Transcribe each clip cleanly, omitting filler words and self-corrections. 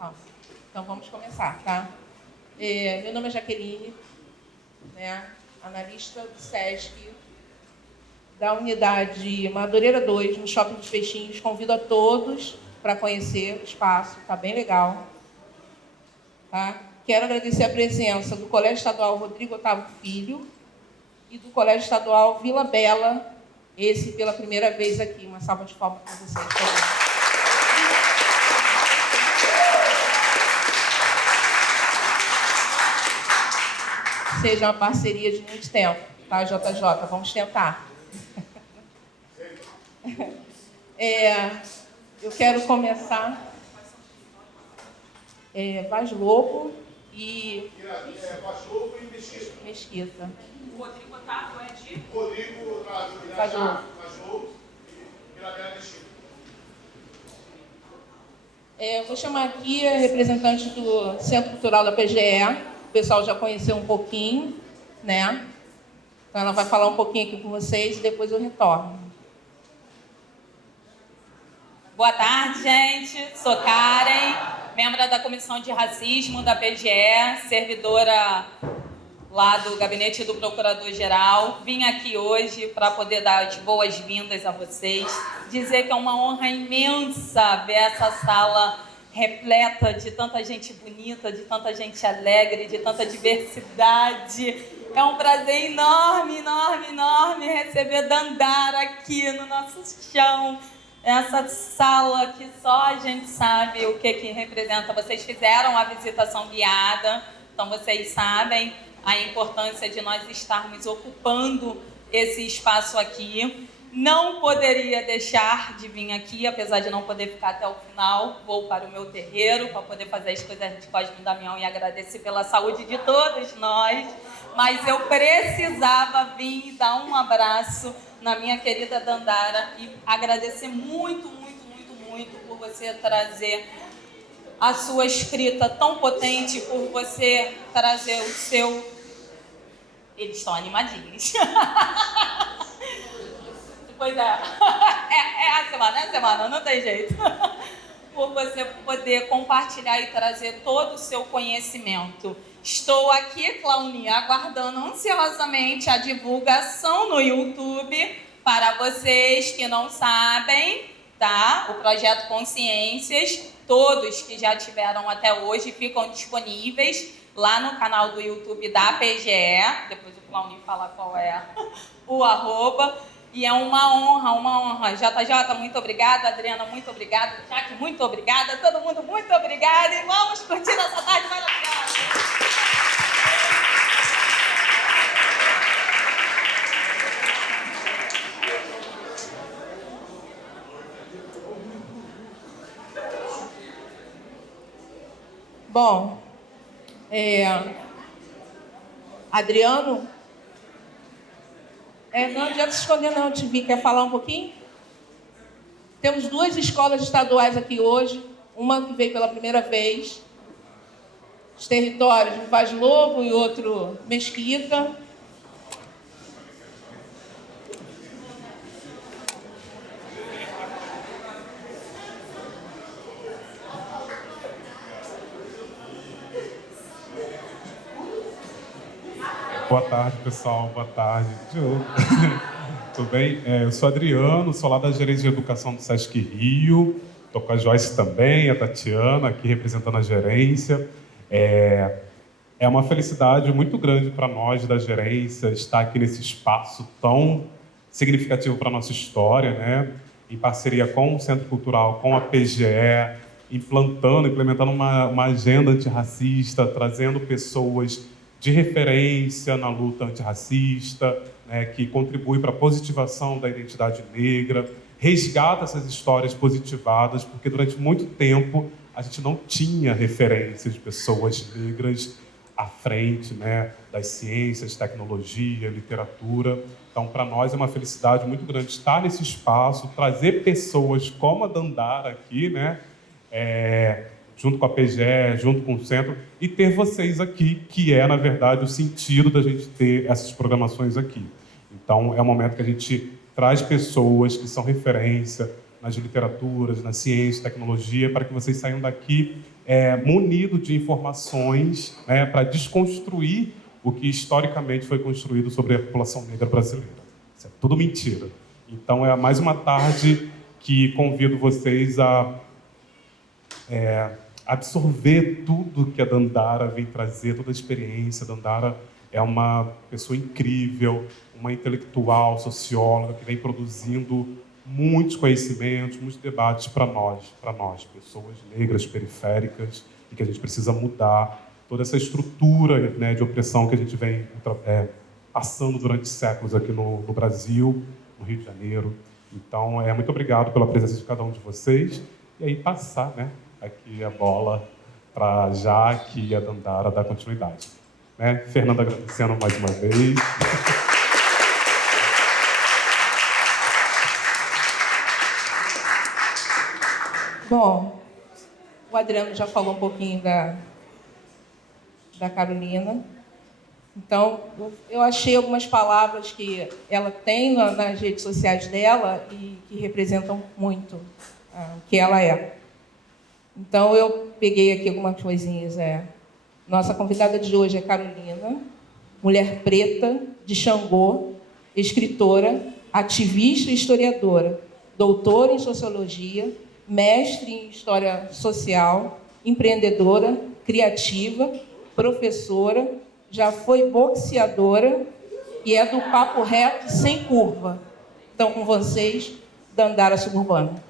Ó, então vamos começar, tá? Meu nome é Jaqueline, né? Analista do SESC, da unidade Madureira 2, no Shopping dos Peixinhos. Convido a todos para conhecer o espaço, tá bem legal. Tá? Quero agradecer a presença do Colégio Estadual Rodrigo Otávio Filho e do Colégio Estadual Vila Bela, esse pela primeira vez aqui. Uma salva de palmas para vocês, por favor. Seja uma parceria de muito tempo, tá, JJ? Vamos tentar. Eu quero começar... Vaz Lobo e... Vaz Lobo e Mesquita. Mesquita. O Rodrigo Otávio é de... Rodrigo Otávio, Vaz Lobo e Vila Bela Mesquita. Eu vou chamar aqui a representante do Centro Cultural da PGE. O pessoal já conheceu um pouquinho, né? Então ela vai falar um pouquinho aqui com vocês e depois eu retorno. Boa tarde, gente. Sou Karen, membro da Comissão de Racismo da PGE, servidora lá do Gabinete do Procurador-Geral. Vim aqui hoje para poder dar as boas-vindas a vocês, dizer que é uma honra imensa ver essa sala repleta de tanta gente bonita, de tanta gente alegre, de tanta diversidade. É um prazer enorme, enorme, enorme receber Dandara aqui no nosso chão. Essa sala que só a gente sabe o que representa. Vocês fizeram a visitação guiada, então vocês sabem a importância de nós estarmos ocupando esse espaço aqui. Não poderia deixar de vir aqui, apesar de não poder ficar até o final. Vou para o meu terreiro para poder fazer as coisas de Cosme e Damião e agradecer pela saúde de todos nós. Mas eu precisava vir e dar um abraço na minha querida Dandara e agradecer muito, muito, muito, muito por você trazer a sua escrita tão potente, por você trazer o seu... Eles estão animadinhos. Pois é. É a semana, não tem jeito. Por você poder compartilhar e trazer todo o seu conhecimento. Estou aqui, Clauninha, aguardando ansiosamente a divulgação no YouTube para vocês que não sabem, tá? O Projeto Consciências, todos que já tiveram até hoje ficam disponíveis lá no canal do YouTube da PGE. Depois o Clauninha fala qual é o arroba. E é uma honra, uma honra. JJ, muito obrigada. Adriana, muito obrigada. Jaque, muito obrigada. Todo mundo, muito obrigada. E vamos curtir essa tarde maravilhosa. Bom, Adriano... não adianta se esconder não, te vi. Quer falar um pouquinho? Temos duas escolas estaduais aqui hoje, uma que veio pela primeira vez, os territórios de Vaz Lobo e outro Mesquita. Boa tarde, pessoal. Boa tarde. Tudo bem? Eu sou Adriano, sou lá da Gerência de Educação do SESC Rio. Estou com a Joyce também, a Tatiana, aqui representando a gerência. É uma felicidade muito grande para nós da gerência estar aqui nesse espaço tão significativo para a nossa história, né? Em parceria com o Centro Cultural, com a PGE, implementando uma agenda antirracista, trazendo pessoas de referência na luta antirracista, né, que contribui para a positivação da identidade negra, resgata essas histórias positivadas, porque durante muito tempo a gente não tinha referências de pessoas negras à frente, né, das ciências, tecnologia, literatura. Então, para nós é uma felicidade muito grande estar nesse espaço, trazer pessoas como a Dandara aqui, né, junto com a PGE, junto com o Centro, e ter vocês aqui, que é, na verdade, o sentido da gente ter essas programações aqui. Então, é um momento que a gente traz pessoas que são referência, nas literaturas, na ciência, tecnologia, para que vocês saiam daqui munidos de informações, né, para desconstruir o que historicamente foi construído sobre a população negra brasileira. Isso é tudo mentira. Então, é mais uma tarde que convido vocês a absorver tudo que a Dandara vem trazer, toda a experiência. A Dandara é uma pessoa incrível, uma intelectual, socióloga, que vem produzindo muitos conhecimentos, muitos debates para nós, pessoas negras, periféricas, e que a gente precisa mudar toda essa estrutura, né, de opressão que a gente vem passando durante séculos aqui no Brasil, no Rio de Janeiro. Então, muito obrigado pela presença de cada um de vocês. E aí passar, né, aqui a bola para a Jaque e a Dandara dar continuidade. Né? Fernanda agradecendo mais uma vez. Bom, o Adriano já falou um pouquinho da Carolina. Então, eu achei algumas palavras que ela tem nas redes sociais dela e que representam muito o que ela é. Então, eu peguei aqui algumas coisinhas. Nossa convidada de hoje é Carolina, mulher preta, de Xangô, escritora, ativista e historiadora, doutora em sociologia, mestre em história social, empreendedora, criativa, professora, já foi boxeadora e é do papo reto sem curva. Então, com vocês, Dandara Suburbana.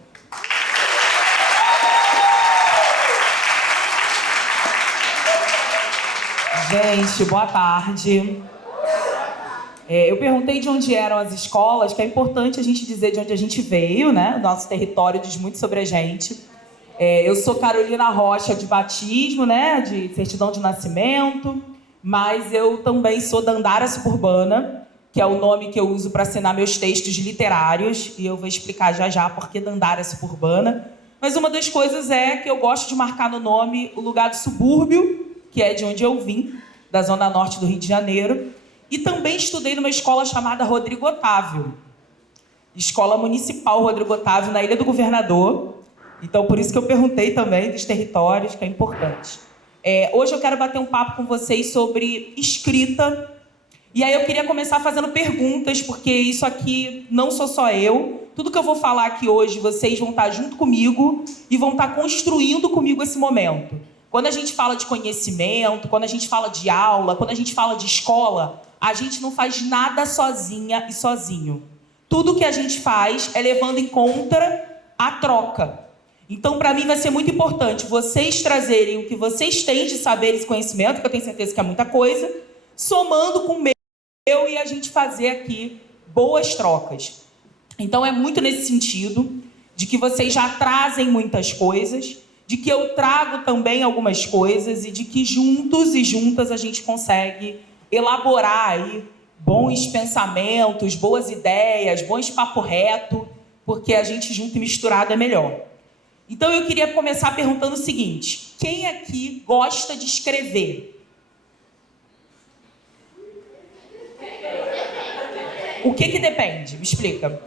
Gente, boa tarde. Eu perguntei de onde eram as escolas, que é importante a gente dizer de onde a gente veio, né? Nosso território diz muito sobre a gente. Eu sou Carolina Rocha de batismo, né? De certidão de nascimento, mas eu também sou Dandara Suburbana, que é o nome que eu uso para assinar meus textos literários, e eu vou explicar já já por que Dandara Suburbana. Mas uma das coisas é que eu gosto de marcar no nome o lugar do subúrbio, que é de onde eu vim, da Zona Norte do Rio de Janeiro, e também estudei numa escola chamada Rodrigo Otávio, Escola Municipal Rodrigo Otávio, na Ilha do Governador. Então, por isso que eu perguntei também dos territórios, que é importante. Hoje eu quero bater um papo com vocês sobre escrita, e aí eu queria começar fazendo perguntas, porque isso aqui não sou só eu. Tudo que eu vou falar aqui hoje, vocês vão estar junto comigo e vão estar construindo comigo esse momento. Quando a gente fala de conhecimento, quando a gente fala de aula, quando a gente fala de escola, a gente não faz nada sozinha e sozinho. Tudo que a gente faz é levando em conta a troca. Então, para mim, vai ser muito importante vocês trazerem o que vocês têm de saber e conhecimento, que eu tenho certeza que é muita coisa, somando com o meu e a gente fazer aqui boas trocas. Então, é muito nesse sentido de que vocês já trazem muitas coisas, de que eu trago também algumas coisas e de que juntos e juntas a gente consegue elaborar aí bons pensamentos, boas ideias, bons papo reto, porque a gente junto e misturado é melhor. Então eu queria começar perguntando o seguinte: quem aqui gosta de escrever? O que depende? Me explica.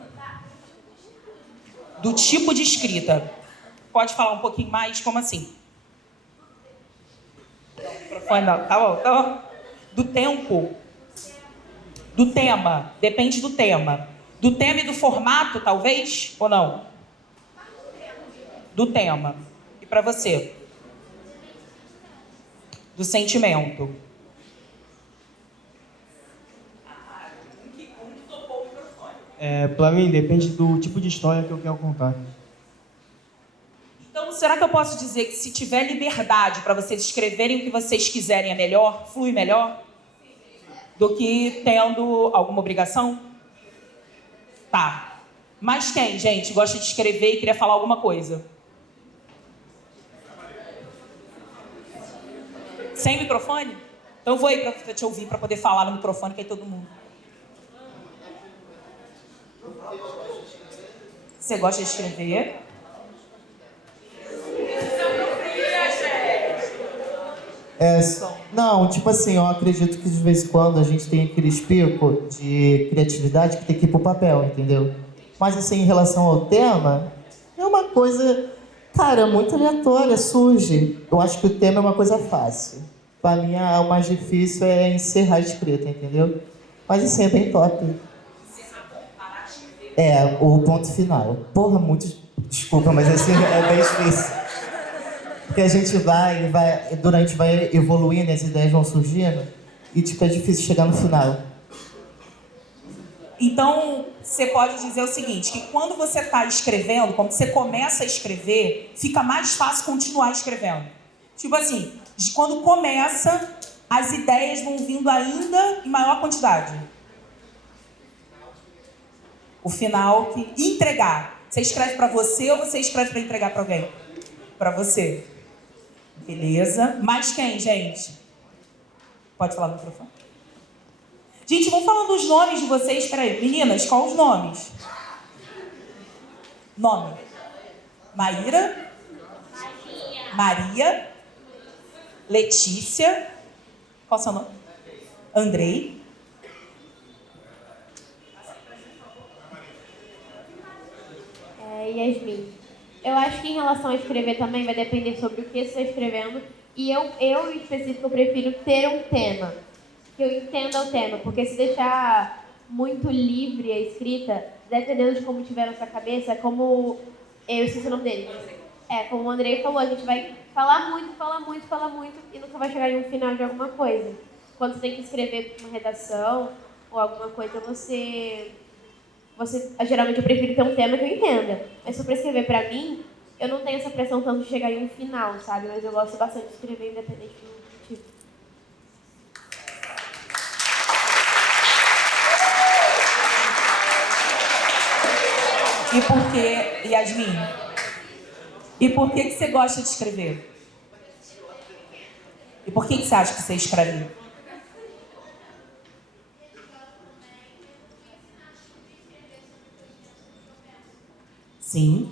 Do tipo de escrita. Pode falar um pouquinho mais? Como assim? Não, tá bom. Do tempo. Do tema. Depende do tema. Do tema e do formato, talvez? Ou não? Do tema. E para você? Do sentimento. Para mim, depende do tipo de história que eu quero contar. Então, será que eu posso dizer que se tiver liberdade para vocês escreverem o que vocês quiserem é melhor? Flui melhor? Do que tendo alguma obrigação? Tá. Mas quem, gente, gosta de escrever e queria falar alguma coisa? Sem microfone? Então eu vou aí para te ouvir, para poder falar no microfone, que aí todo mundo... Você gosta de escrever? Não, tipo assim, eu acredito que de vez em quando a gente tem aquele picos de criatividade que tem que ir pro papel, entendeu? Mas assim, em relação ao tema, coisa, cara, muito aleatória, surge. Eu acho que o tema é uma coisa fácil. Pra mim, o mais difícil é encerrar a escrita, entendeu? Mas assim, é bem top. É, o ponto final. Porra, muito... Desculpa, mas assim, é bem difícil. Porque a gente vai evoluindo, as ideias vão surgindo, e tipo, é difícil chegar no final. Então, você pode dizer o seguinte, que quando você está escrevendo, quando você começa a escrever, fica mais fácil continuar escrevendo. Tipo assim, quando começa, as ideias vão vindo ainda em maior quantidade. O final, que entregar. Você escreve para você ou você escreve para entregar para alguém? Para você. Beleza. Mais quem, gente? Pode falar no microfone. Gente, vamos falando os nomes de vocês. Peraí, meninas, qual os nomes? Nome. Maíra. Maria. Letícia. Qual é o seu nome? Andrei. Yasmin. Eu acho que em relação a escrever também vai depender sobre o que você está escrevendo. E eu em específico, eu prefiro ter um tema. Que eu entenda o tema. Porque se deixar muito livre a escrita, dependendo de como tiver na sua cabeça, como... Eu esqueci o nome dele. Como o Andrei falou, a gente vai falar muito e nunca vai chegar em um final de alguma coisa. Quando você tem que escrever uma redação ou alguma coisa, geralmente eu prefiro ter um tema que eu entenda. Mas se eu escrever pra mim, eu não tenho essa pressão tanto de chegar em um final, sabe? Mas eu gosto bastante de escrever independente do tipo. E por que, Yasmin? E por que você gosta de escrever? E por que você acha que você escreve? Sim.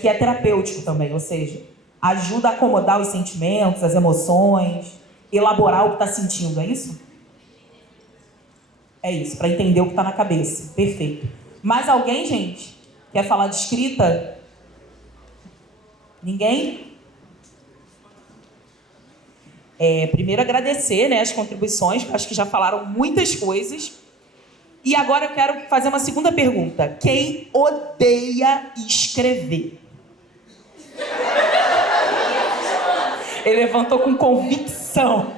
Que é terapêutico também, ou seja, ajuda a acomodar os sentimentos, as emoções, elaborar o que está sentindo, é isso? É isso, para entender o que está na cabeça. Perfeito. Mais alguém, gente? Quer falar de escrita? Ninguém? Primeiro agradecer, né, as contribuições, acho que já falaram muitas coisas. E agora eu quero fazer uma segunda pergunta. Quem odeia escrever? Ele levantou com convicção.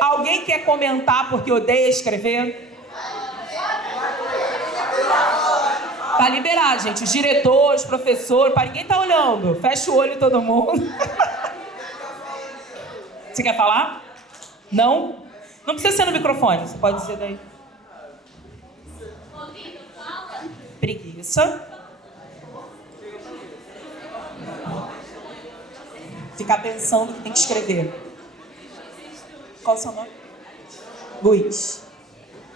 Alguém quer comentar porque odeia escrever? Tá liberado, gente. Os diretores, professores, para ninguém tá olhando. Fecha o olho todo mundo. Você quer falar? Não? Não precisa ser no microfone, você pode dizer daí. Preguiça. Ficar pensando que tem que escrever. Qual é o seu nome? Luiz.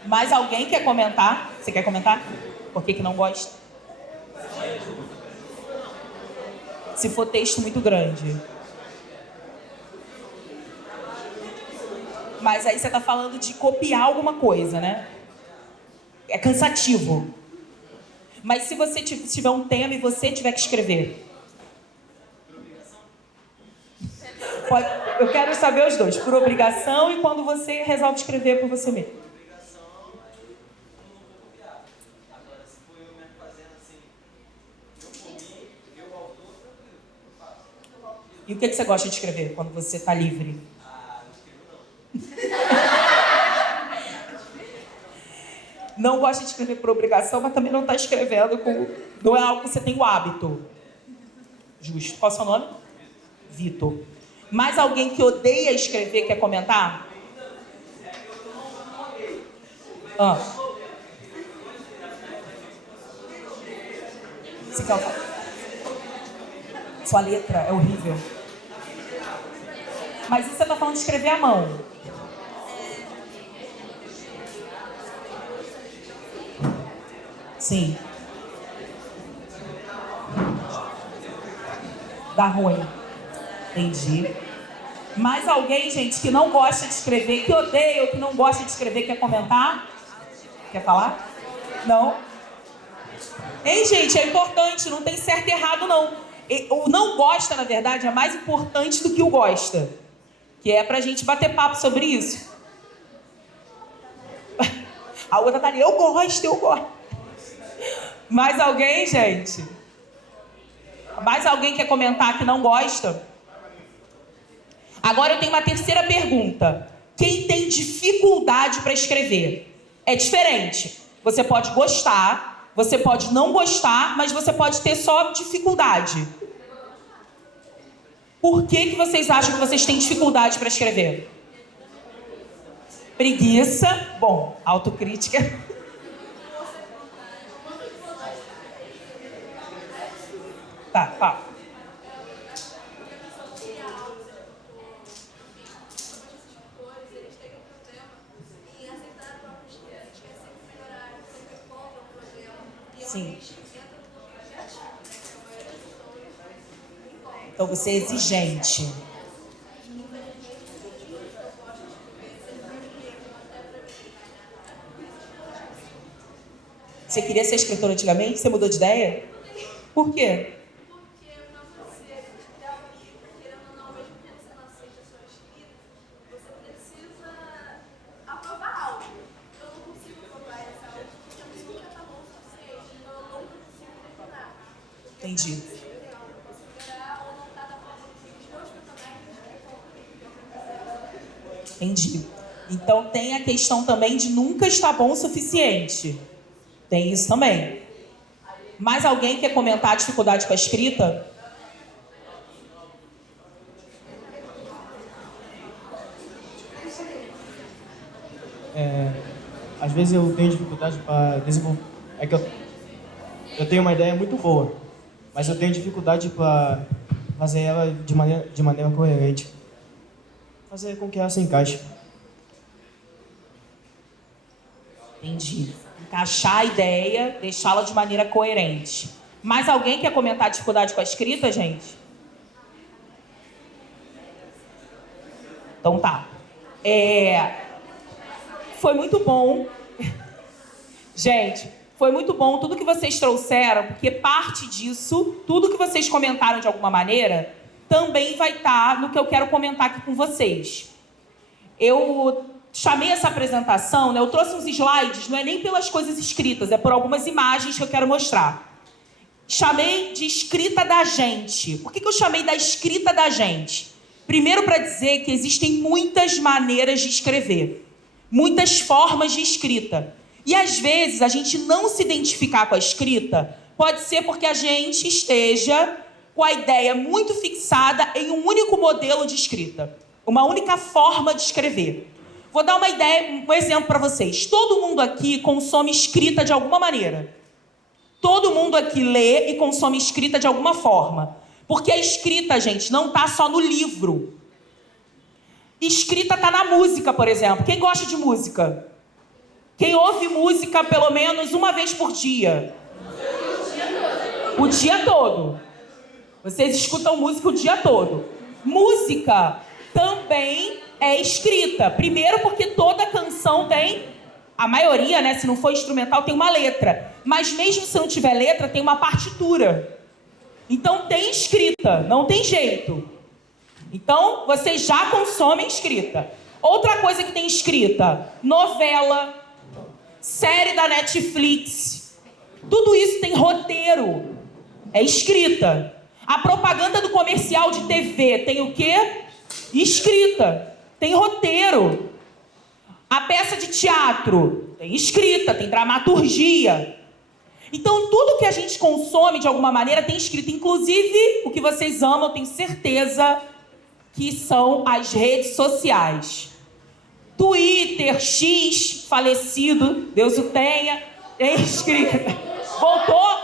Mais alguém quer comentar? Você quer comentar? Por que não gosta? Se for texto muito grande. Mas aí você está falando de copiar alguma coisa, né? É cansativo. Mas se você tiver um tema e você tiver que escrever? Eu quero saber os dois. Por obrigação e quando você resolve escrever por você mesmo. E o que você gosta de escrever quando você está livre? Não gosta de escrever por obrigação, mas também não está escrevendo com... Não é algo que você tem o hábito. Justo. Qual é o seu nome? Vitor. Mais alguém que odeia escrever quer comentar? Você quer falar? Sua letra é horrível. Mas isso você está falando de escrever à mão. Sim. Dá ruim. Entendi. Mais alguém, gente, que não gosta de escrever, que odeia ou que não gosta de escrever, quer comentar? Quer falar? Não? Hein, gente? É importante, não tem certo e errado, não. O não gosta, na verdade, é mais importante do que o gosta. Que é pra gente bater papo sobre isso. A outra tá ali, eu gosto. Mais alguém, gente? Mais alguém quer comentar que não gosta? Agora eu tenho uma terceira pergunta. Quem tem dificuldade para escrever? É diferente. Você pode gostar, você pode não gostar, mas você pode ter só dificuldade. Por que vocês acham que vocês têm dificuldade para escrever? Preguiça. Bom, autocrítica. Tá, fala. Sim. Então você é exigente. Você queria ser escritora antigamente? Você mudou de ideia? Por quê? Entendi. Entendi. Então tem a questão também de nunca estar bom o suficiente. Tem isso também. Mais alguém quer comentar a dificuldade com a escrita? Às vezes eu tenho dificuldade para desenvolver. É que eu tenho uma ideia muito boa, mas eu tenho dificuldade para fazer ela de maneira coerente. Fazer com que ela se encaixe. Entendi. Encaixar a ideia, deixá-la de maneira coerente. Mais alguém quer comentar a dificuldade com a escrita, gente? Então tá. Foi muito bom. Gente, foi muito bom tudo que vocês trouxeram, porque parte disso, tudo que vocês comentaram de alguma maneira, também vai estar no que eu quero comentar aqui com vocês. Eu chamei essa apresentação, né? Eu trouxe uns slides, não é nem pelas coisas escritas, é por algumas imagens que eu quero mostrar. Chamei de escrita da gente. Por que eu chamei da escrita da gente? Primeiro, para dizer que existem muitas maneiras de escrever, muitas formas de escrita. E às vezes a gente não se identificar com a escrita pode ser porque a gente esteja com a ideia muito fixada em um único modelo de escrita, uma única forma de escrever. Vou dar uma ideia, um exemplo para vocês. Todo mundo aqui consome escrita de alguma maneira. Todo mundo aqui lê e consome escrita de alguma forma. Porque a escrita, gente, não está só no livro. Escrita está na música, por exemplo. Quem gosta de música? Quem ouve música pelo menos uma vez por dia? O dia todo. Vocês escutam música o dia todo. Música também é escrita. Primeiro porque toda canção tem, a maioria, né, se não for instrumental, tem uma letra. Mas mesmo se não tiver letra, tem uma partitura. Então tem escrita, não tem jeito. Então vocês já consomem escrita. Outra coisa que tem escrita, novela, série da Netflix. Tudo isso tem roteiro. É escrita. A propaganda do comercial de TV tem o quê? Escrita. Tem roteiro. A peça de teatro tem escrita, tem dramaturgia. Então, tudo que a gente consome, de alguma maneira, tem escrita. Inclusive, o que vocês amam, eu tenho certeza que são as redes sociais. Twitter, X, falecido, Deus o tenha, tem escrita. Voltou?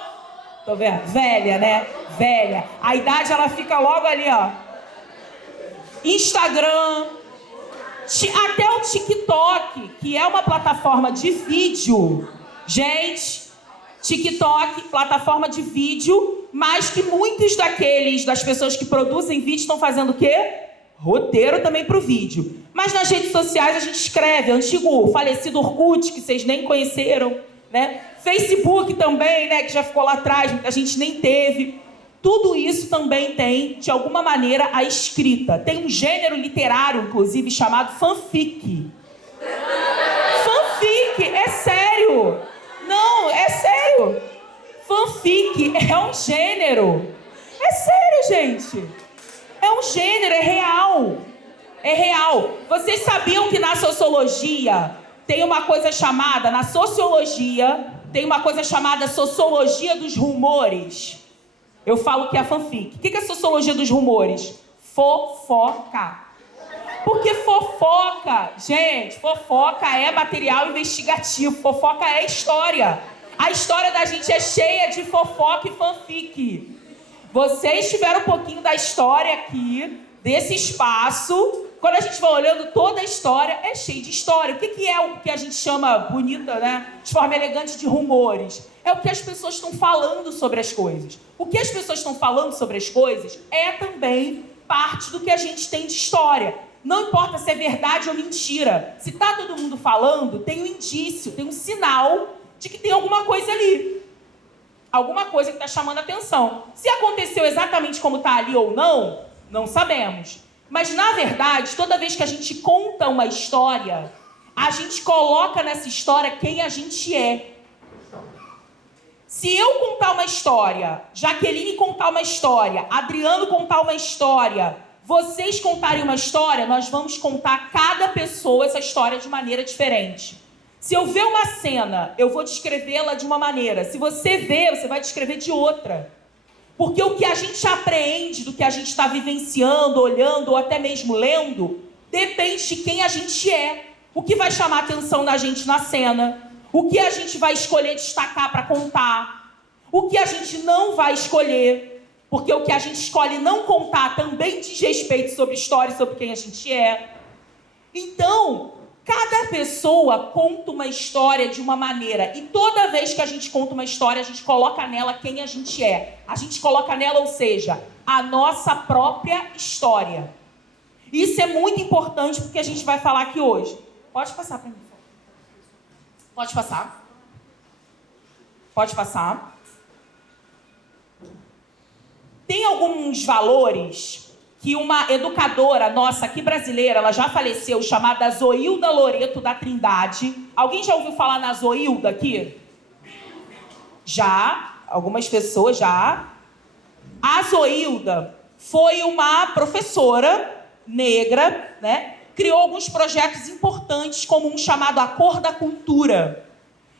Tô vendo? Velha, né? Velha. A idade, ela fica logo ali, ó. Instagram, até o TikTok, que é uma plataforma de vídeo. Gente, TikTok, plataforma de vídeo, mas que muitos das pessoas que produzem vídeo estão fazendo o quê? Roteiro também para o vídeo. Mas nas redes sociais a gente escreve, antigo falecido Orkut, que vocês nem conheceram, né? Facebook também, né, que já ficou lá atrás, muita gente nem teve. Tudo isso também tem, de alguma maneira, a escrita. Tem um gênero literário, inclusive, chamado fanfic. Fanfic, é sério. Não, é sério. Fanfic é um gênero. É sério, gente. É um gênero, é real. É real. Vocês sabiam que na sociologia tem uma coisa chamada, na sociologia, tem uma coisa chamada sociologia dos rumores? Eu falo que é a fanfic. O que é a sociologia dos rumores? Fofoca. Porque fofoca, gente, fofoca é material investigativo, fofoca é história. A história da gente é cheia de fofoca e fanfic. Vocês tiveram um pouquinho da história aqui, desse espaço. Quando a gente vai olhando toda a história, é cheio de história. O que é o que a gente chama bonita, né? De forma elegante, de rumores? É o que as pessoas estão falando sobre as coisas. O que as pessoas estão falando sobre as coisas é também parte do que a gente tem de história. Não importa se é verdade ou mentira. Se está todo mundo falando, tem um indício, tem um sinal de que tem alguma coisa ali. Alguma coisa que está chamando a atenção. Se aconteceu exatamente como está ali ou não, não sabemos. Mas, na verdade, toda vez que a gente conta uma história, a gente coloca nessa história quem a gente é. Se eu contar uma história, Jaqueline contar uma história, Adriano contar uma história, vocês contarem uma história, nós vamos contar cada pessoa essa história de maneira diferente. Se eu ver uma cena, eu vou descrevê-la de uma maneira. Se você ver, você vai descrever de outra. Porque o que a gente apreende do que a gente está vivenciando, olhando ou até mesmo lendo, depende de quem a gente é. O que vai chamar a atenção da gente na cena. O que a gente vai escolher destacar para contar. O que a gente não vai escolher. Porque o que a gente escolhe não contar também diz respeito sobre história e sobre quem a gente é. Então, cada pessoa conta uma história de uma maneira. E toda vez que a gente conta uma história, a gente coloca nela quem a gente é. A gente coloca nela, ou seja, a nossa própria história. Isso é muito importante porque a gente vai falar aqui hoje. Pode passar para mim. Pode passar. Pode passar. Tem alguns valores que uma educadora nossa aqui brasileira, ela já faleceu, chamada Zoilda Loreto da Trindade. Alguém já ouviu falar na Zoilda aqui? Já. Algumas pessoas já. A Zoilda foi uma professora negra, né? Criou alguns projetos importantes, como um chamado A Cor da Cultura,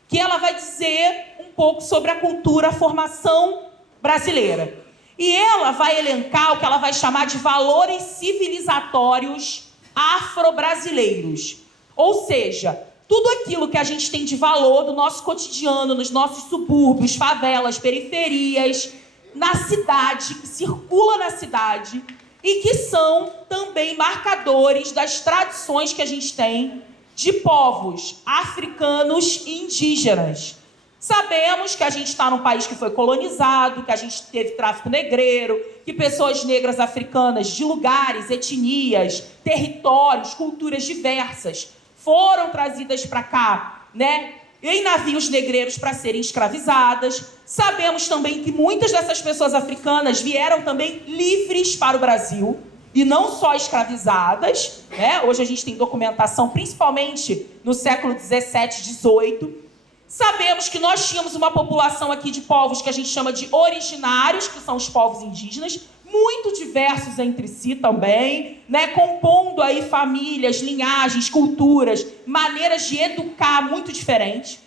que ela vai dizer um pouco sobre a cultura, a formação brasileira. E ela vai elencar o que ela vai chamar de valores civilizatórios afro-brasileiros. Ou seja, tudo aquilo que a gente tem de valor do nosso cotidiano, nos nossos subúrbios, favelas, periferias, na cidade, que circula na cidade, e que são também marcadores das tradições que a gente tem de povos africanos e indígenas. Sabemos que a gente está num país que foi colonizado, que a gente teve tráfico negreiro, que pessoas negras africanas de lugares, etnias, territórios, culturas diversas foram trazidas para cá, né, em navios negreiros para serem escravizadas. Sabemos também que muitas dessas pessoas africanas vieram também livres para o Brasil e não só escravizadas, né? Hoje a gente tem documentação, principalmente no século 17, 18. Sabemos que nós tínhamos uma população aqui de povos que a gente chama de originários, que são os povos indígenas, muito diversos entre si também, né? Compondo aí famílias, linhagens, culturas, maneiras de educar muito diferentes.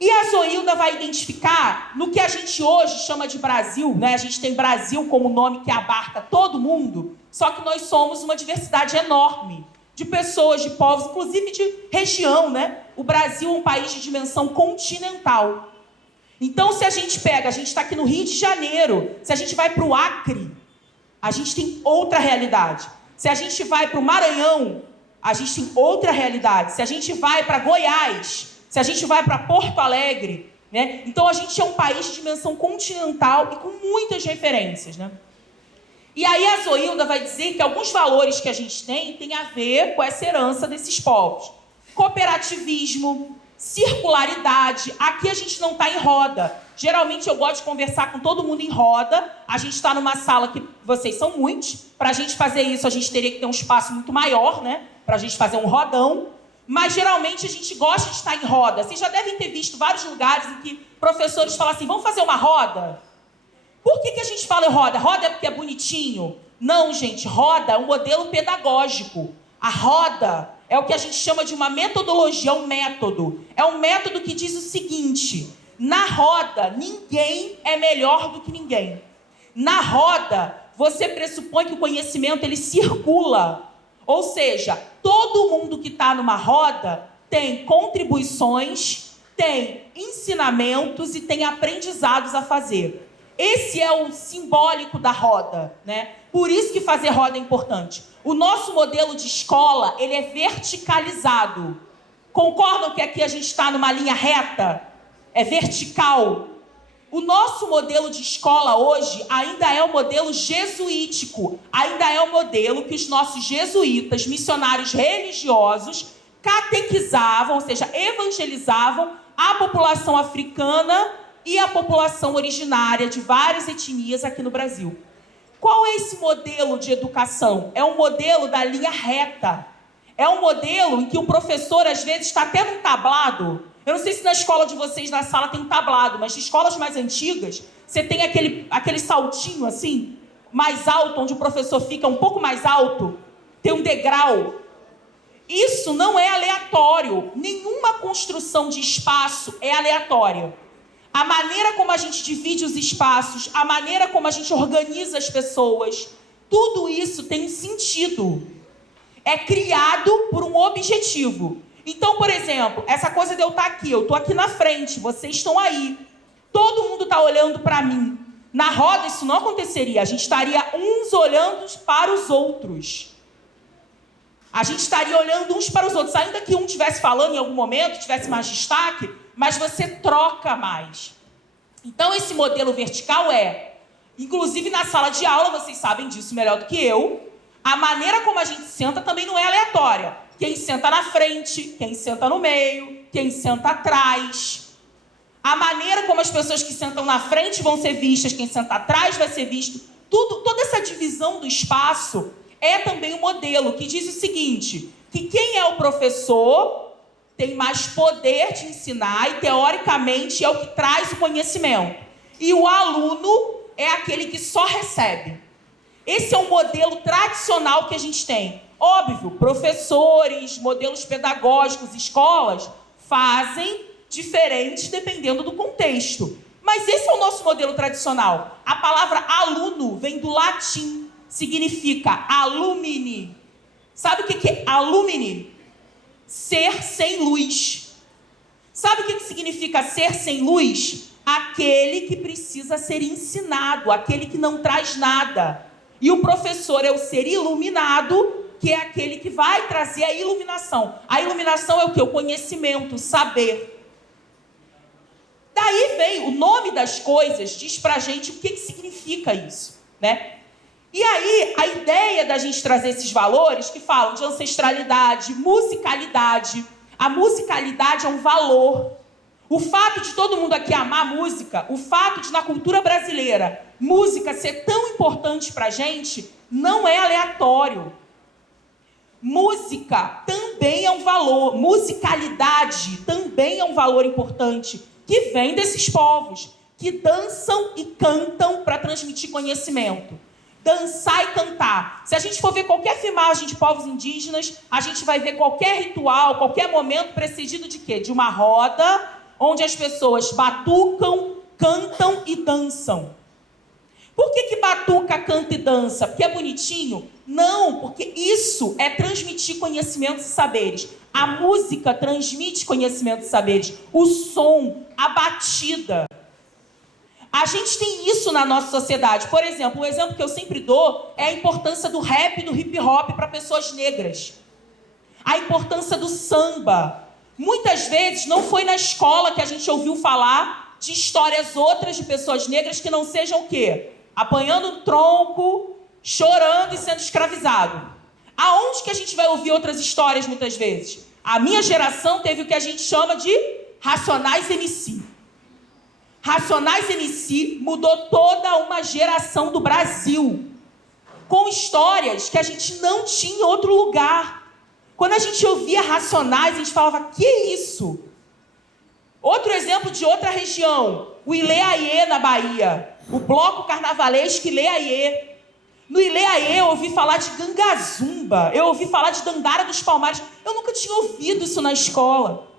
E a Zoilda vai identificar no que a gente hoje chama de Brasil, né? A gente tem Brasil como nome que abarca todo mundo, só que nós somos uma diversidade enorme de pessoas, de povos, inclusive de região, né? O Brasil é um país de dimensão continental. Então, se a gente pega, a gente está aqui no Rio de Janeiro, se a gente vai para o Acre, a gente tem outra realidade. Se a gente vai para o Maranhão, a gente tem outra realidade. Se a gente vai para Goiás, se a gente vai para Porto Alegre, né? Então, a gente é um país de dimensão continental e com muitas referências, né? E aí a Zoilda vai dizer que alguns valores que a gente tem a ver com essa herança desses povos. Cooperativismo, circularidade. Aqui a gente não está em roda. Geralmente eu gosto de conversar com todo mundo em roda. A gente está numa sala que vocês são muitos. Para a gente fazer isso, a gente teria que ter um espaço muito maior, né? Para a gente fazer um rodão. Mas geralmente a gente gosta de estar em roda. Vocês já devem ter visto vários lugares em que professores falam assim, vamos fazer uma roda? Por que a gente fala em roda? Roda é porque é bonitinho? Não, gente, roda é um modelo pedagógico. A roda é o que a gente chama de uma metodologia, um método. É um método que diz o seguinte, na roda, ninguém é melhor do que ninguém. Na roda, você pressupõe que o conhecimento ele circula. Ou seja, todo mundo que está numa roda tem contribuições, tem ensinamentos e tem aprendizados a fazer. Esse é o simbólico da roda, né? Por isso que fazer roda é importante. O nosso modelo de escola, ele é verticalizado. Concordam que aqui a gente está numa linha reta? É vertical. O nosso modelo de escola hoje ainda é o modelo jesuítico. Ainda é o modelo que os nossos jesuítas, missionários religiosos, catequizavam, ou seja, evangelizavam a população africana e a população originária de várias etnias aqui no Brasil. Qual é esse modelo de educação? É um modelo da linha reta. É um modelo em que o professor, às vezes, está até num tablado. Eu não sei se na escola de vocês, na sala, tem um tablado, mas em escolas mais antigas, você tem aquele saltinho, assim, mais alto, onde o professor fica um pouco mais alto, tem um degrau. Isso não é aleatório. Nenhuma construção de espaço é aleatória. A maneira como a gente divide os espaços, a maneira como a gente organiza as pessoas, tudo isso tem sentido. É criado por um objetivo. Então, por exemplo, essa coisa de eu estar aqui, eu estou aqui na frente, vocês estão aí. Todo mundo está olhando para mim. Na roda isso não aconteceria. A gente estaria uns olhando para os outros. A gente estaria olhando uns para os outros. Ainda que um estivesse falando em algum momento, tivesse mais destaque, mas você troca mais. Então, esse modelo vertical inclusive na sala de aula, vocês sabem disso melhor do que eu, a maneira como a gente senta também não é aleatória. Quem senta na frente, quem senta no meio, quem senta atrás. A maneira como as pessoas que sentam na frente vão ser vistas, quem senta atrás vai ser visto. Toda essa divisão do espaço é também um modelo que diz o seguinte, que quem é o professor tem mais poder de ensinar e, teoricamente, é o que traz o conhecimento. E o aluno é aquele que só recebe. Esse é um modelo tradicional que a gente tem. Óbvio, professores, modelos pedagógicos, escolas fazem diferentes dependendo do contexto. Mas esse é o nosso modelo tradicional. A palavra aluno vem do latim, significa alumini. Sabe o que é alumini? Ser sem luz. Sabe o que significa ser sem luz? Aquele que precisa ser ensinado, aquele que não traz nada. E o professor é o ser iluminado, que é aquele que vai trazer a iluminação. A iluminação é o quê? O conhecimento, o saber. Daí vem o nome das coisas, diz pra gente o que significa isso, né? E aí, a ideia da gente trazer esses valores que falam de ancestralidade, musicalidade. A musicalidade é um valor. O fato de todo mundo aqui amar música, o fato de, na cultura brasileira, música ser tão importante pra gente, não é aleatório. Música também é um valor, musicalidade também é um valor importante, que vem desses povos, que dançam e cantam para transmitir conhecimento. Dançar e cantar. Se a gente for ver qualquer filmagem de povos indígenas, a gente vai ver qualquer ritual, qualquer momento precedido de quê? De uma roda, onde as pessoas batucam, cantam e dançam. Por que batuca, canta e dança? Porque é bonitinho? Não, porque isso é transmitir conhecimentos e saberes. A música transmite conhecimentos e saberes. O som, a batida. A gente tem isso na nossa sociedade. Por exemplo, um exemplo que eu sempre dou é a importância do rap e do hip hop para pessoas negras. A importância do samba. Muitas vezes não foi na escola que a gente ouviu falar de histórias outras de pessoas negras que não sejam o quê? Apanhando um tronco, chorando e sendo escravizado. Aonde que a gente vai ouvir outras histórias muitas vezes? A minha geração teve o que a gente chama de Racionais MC. Racionais MC mudou toda uma geração do Brasil, com histórias que a gente não tinha em outro lugar. Quando a gente ouvia Racionais, a gente falava, que isso? Outro exemplo de outra região, o Ilê Aie, na Bahia. O bloco carnavalesco Ilê Aie. No Ilê Aie, eu ouvi falar de Gangazumba, eu ouvi falar de Dandara dos Palmares. Eu nunca tinha ouvido isso na escola.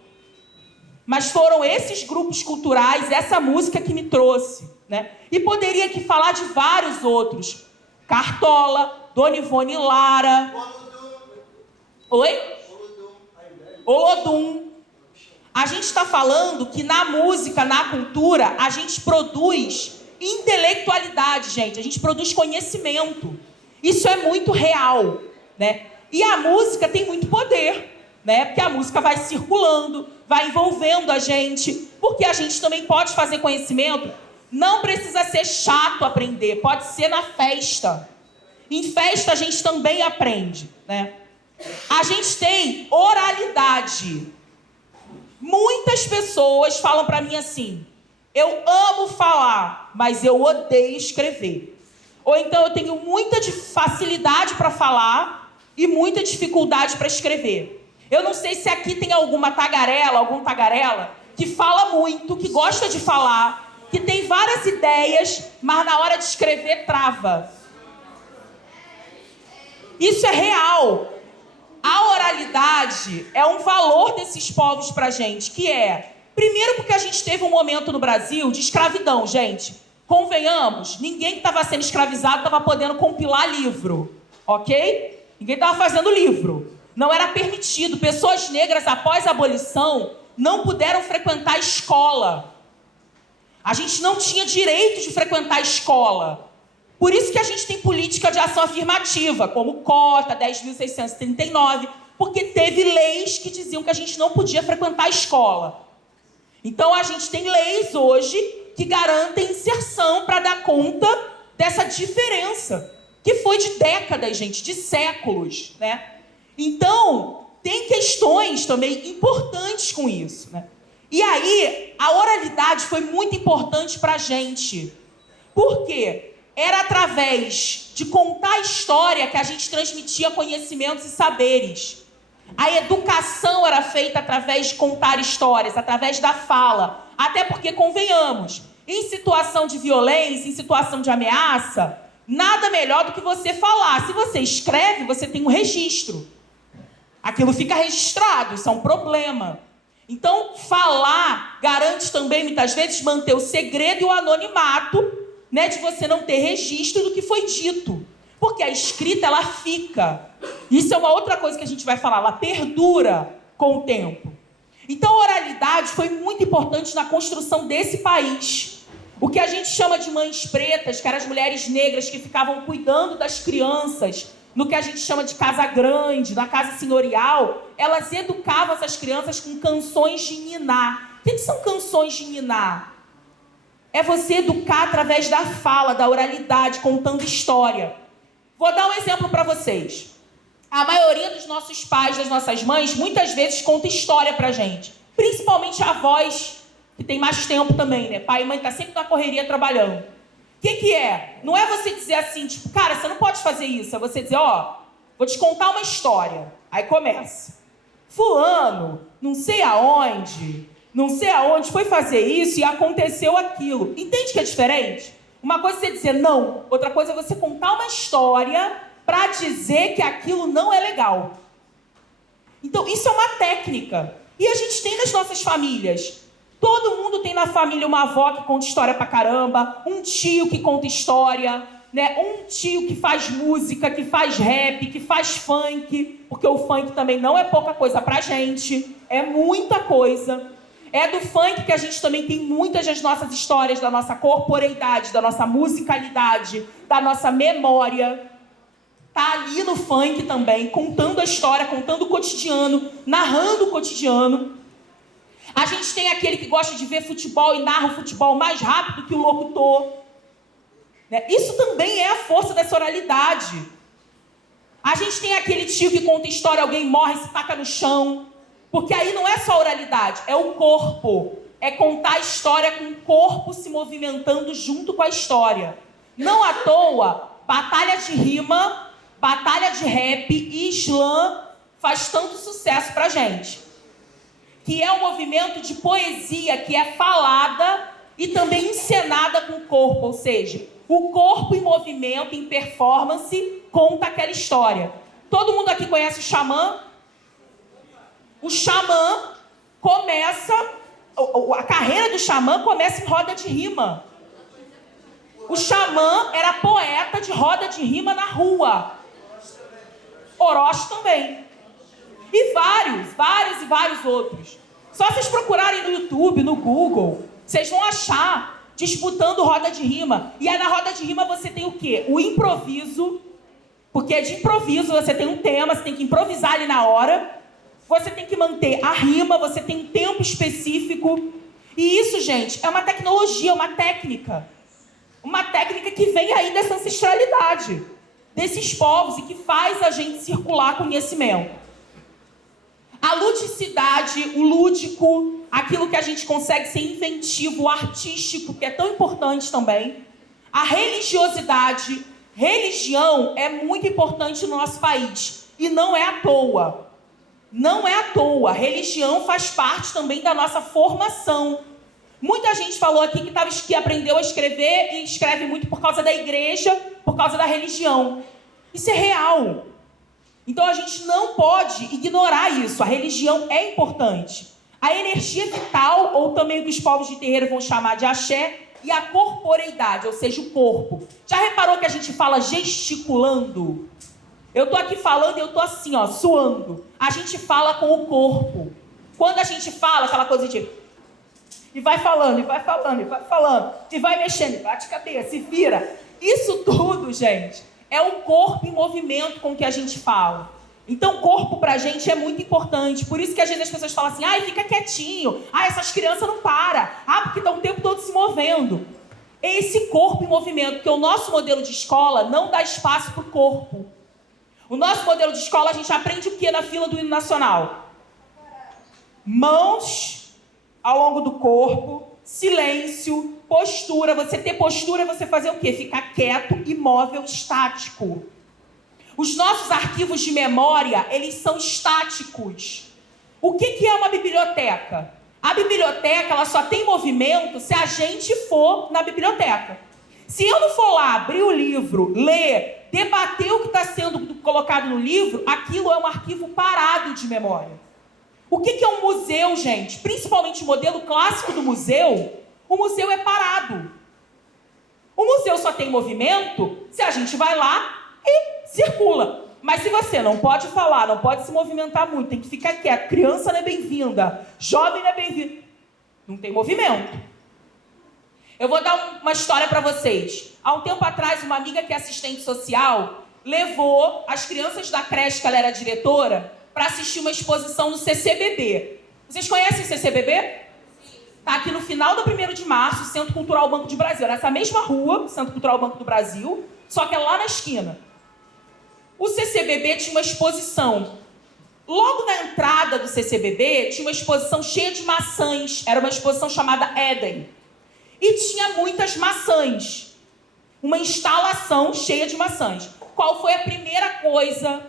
Mas foram esses grupos culturais, essa música que me trouxe, né? E poderia aqui falar de vários outros. Cartola, Dona Ivone Lara. Oi? Olodum. A gente está falando que na música, na cultura, a gente produz intelectualidade, gente. A gente produz conhecimento. Isso é muito real, né? E a música tem muito poder, né? Porque a música vai circulando, vai envolvendo a gente. Porque a gente também pode fazer conhecimento. Não precisa ser chato aprender, pode ser na festa. Em festa a gente também aprende, né? A gente tem oralidade. Muitas pessoas falam para mim assim, eu amo falar, mas eu odeio escrever. Ou então eu tenho muita facilidade para falar e muita dificuldade para escrever. Eu não sei se aqui tem alguma tagarela, algum tagarela, que fala muito, que gosta de falar, que tem várias ideias, mas na hora de escrever trava. Isso é real. A oralidade é um valor desses povos pra gente, que é, primeiro porque a gente teve um momento no Brasil de escravidão, gente. Convenhamos, ninguém que estava sendo escravizado estava podendo compilar livro, ok? Ninguém estava fazendo livro. Não era permitido. Pessoas negras, após a abolição, não puderam frequentar a escola. A gente não tinha direito de frequentar a escola. Por isso que a gente tem política de ação afirmativa, como cota, 10.639, porque teve leis que diziam que a gente não podia frequentar a escola. Então a gente tem leis hoje que garantem inserção para dar conta dessa diferença, que foi de décadas, gente, de séculos, né? Então, tem questões também importantes com isso, né? E aí, a oralidade foi muito importante para a gente. Por quê? Era através de contar a história que a gente transmitia conhecimentos e saberes. A educação era feita através de contar histórias, através da fala. Até porque, convenhamos, em situação de violência, em situação de ameaça, nada melhor do que você falar. Se você escreve, você tem um registro. Aquilo fica registrado, isso é um problema. Então, falar garante também, muitas vezes, manter o segredo e o anonimato, né, de você não ter registro do que foi dito. Porque a escrita, ela fica. Isso é uma outra coisa que a gente vai falar, ela perdura com o tempo. Então, a oralidade foi muito importante na construção desse país. O que a gente chama de mães pretas, que eram as mulheres negras que ficavam cuidando das crianças, no que a gente chama de casa grande, na casa senhorial, elas educavam essas crianças com canções de niná. O que são canções de niná? É você educar através da fala, da oralidade, contando história. Vou dar um exemplo para vocês. A maioria dos nossos pais, das nossas mães, muitas vezes conta história pra gente. Principalmente avós, que tem mais tempo também, né? Pai e mãe tá sempre na correria trabalhando. O que é? Não é você dizer assim, tipo, cara, você não pode fazer isso. É você dizer, ó, vou te contar uma história. Aí começa. Fulano, não sei aonde foi fazer isso e aconteceu aquilo. Entende que é diferente? Uma coisa é você dizer não, outra coisa é você contar uma história para dizer que aquilo não é legal. Então, isso é uma técnica. E a gente tem nas nossas famílias. Todo mundo tem na família uma avó que conta história pra caramba, um tio que conta história, né? Um tio que faz música, que faz rap, que faz funk, porque o funk também não é pouca coisa pra gente, é muita coisa. É do funk que a gente também tem muitas das nossas histórias, da nossa corporeidade, da nossa musicalidade, da nossa memória. Tá ali no funk também, contando a história, contando o cotidiano, narrando o cotidiano. A gente tem aquele que gosta de ver futebol e narra o futebol mais rápido que o locutor. Né? Isso também é a força dessa oralidade. A gente tem aquele tio que conta história, alguém morre e se taca no chão. Porque aí não é só oralidade, é o corpo. É contar a história com o corpo se movimentando junto com a história. Não à toa, batalha de rima, batalha de rap e slam faz tanto sucesso pra gente. Que é um movimento de poesia que é falada e também encenada com o corpo. Ou seja, o corpo em movimento, em performance, conta aquela história. Todo mundo aqui conhece o xamã? O xamã começa... A carreira do xamã começa em roda de rima. O xamã era poeta de roda de rima na rua. Orochi também. E vários outros. Só vocês procurarem no YouTube, no Google, vocês vão achar disputando roda de rima. E aí na roda de rima você tem o quê? O improviso, porque de improviso você tem um tema, você tem que improvisar ali na hora. Você tem que manter a rima, você tem um tempo específico. E isso, gente, é uma tecnologia, uma técnica. Uma técnica que vem aí dessa ancestralidade, desses povos, e que faz a gente circular conhecimento. A ludicidade, o lúdico, aquilo que a gente consegue ser inventivo, o artístico, que é tão importante também. A religiosidade, religião é muito importante no nosso país. E não é à toa. Não é à toa. Religião faz parte também da nossa formação. Muita gente falou aqui que aprendeu a escrever e escreve muito por causa da igreja, por causa da religião. Isso é real. Então a gente não pode ignorar isso. A religião é importante. A energia vital, ou também o que os povos de terreiro vão chamar de axé, e a corporeidade, ou seja, o corpo. Já reparou que a gente fala gesticulando? Eu tô aqui falando e eu tô assim, ó, suando. A gente fala com o corpo. Quando a gente fala aquela coisa de... E vai falando, e vai falando, e vai falando. E vai mexendo, e bate cabeça, e vira. Isso tudo, gente, é o corpo em movimento com que a gente fala. Então, o corpo pra gente é muito importante. Por isso que às vezes as pessoas falam assim, ai, fica quietinho. Ai, essas crianças não param. Ah, porque estão o tempo todo se movendo. É esse corpo em movimento, porque o nosso modelo de escola não dá espaço pro corpo. O nosso modelo de escola, a gente aprende o que na fila do hino nacional? Mãos ao longo do corpo, silêncio, postura. Você ter postura é você fazer o quê? Ficar quieto, imóvel, estático. Os nossos arquivos de memória, eles são estáticos. O que é uma biblioteca? A biblioteca, ela só tem movimento se a gente for na biblioteca. Se eu não for lá, abrir o livro, ler, debater o que está sendo colocado no livro, aquilo é um arquivo parado de memória. O que é um museu, gente? Principalmente o modelo clássico do museu, o museu é parado. O museu só tem movimento se a gente vai lá e circula. Mas se você não pode falar, não pode se movimentar muito, tem que ficar quieto, criança não é bem-vinda, jovem não é bem-vindo, não tem movimento. Eu vou dar uma história para vocês. Há um tempo atrás, uma amiga que é assistente social levou as crianças da creche, que ela era diretora, para assistir uma exposição no CCBB. Vocês conhecem o CCBB? Está aqui no final do 1º de março, Centro Cultural Banco do Brasil. Nessa mesma rua, Centro Cultural Banco do Brasil, só que é lá na esquina. O CCBB tinha uma exposição. Logo na entrada do CCBB, tinha uma exposição cheia de maçãs. Era uma exposição chamada Éden. E tinha muitas maçãs. Uma instalação cheia de maçãs. Qual foi a primeira coisa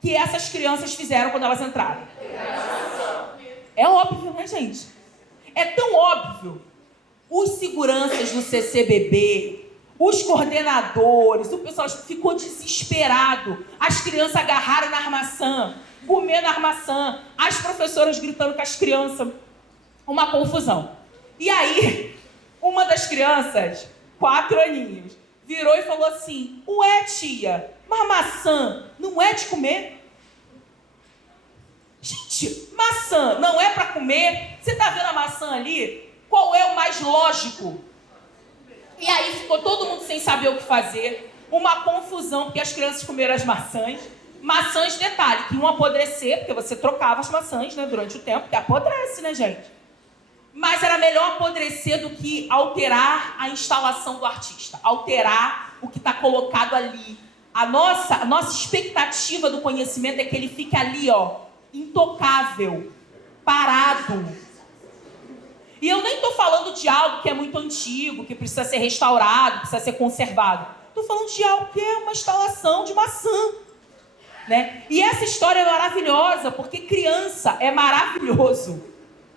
que essas crianças fizeram quando elas entraram? É óbvio, né, gente? É tão óbvio. Os seguranças do CCBB, os coordenadores, o pessoal ficou desesperado. As crianças agarraram na maçã, comendo a maçã, as professoras gritando com as crianças. Uma confusão. E aí, uma das crianças, 4 aninhos, virou e falou assim: ué, tia, mas maçã não é de comer? Gente, maçã não é para comer? Você tá vendo a maçã ali? Qual é o mais lógico? E aí ficou todo mundo sem saber o que fazer. Uma confusão, porque as crianças comeram as maçãs. Maçãs, detalhe, que iam apodrecer, porque você trocava as maçãs, né, durante o tempo, porque apodrece, né, gente? Mas era melhor apodrecer do que alterar a instalação do artista. Alterar o que está colocado ali. A nossa expectativa do conhecimento é que ele fique ali, ó, intocável. parado. E eu nem estou falando de algo que é muito antigo, que precisa ser restaurado, precisa ser conservado. Estou falando de algo que é uma instalação de maçã. Né? E essa história é maravilhosa, porque criança é maravilhoso.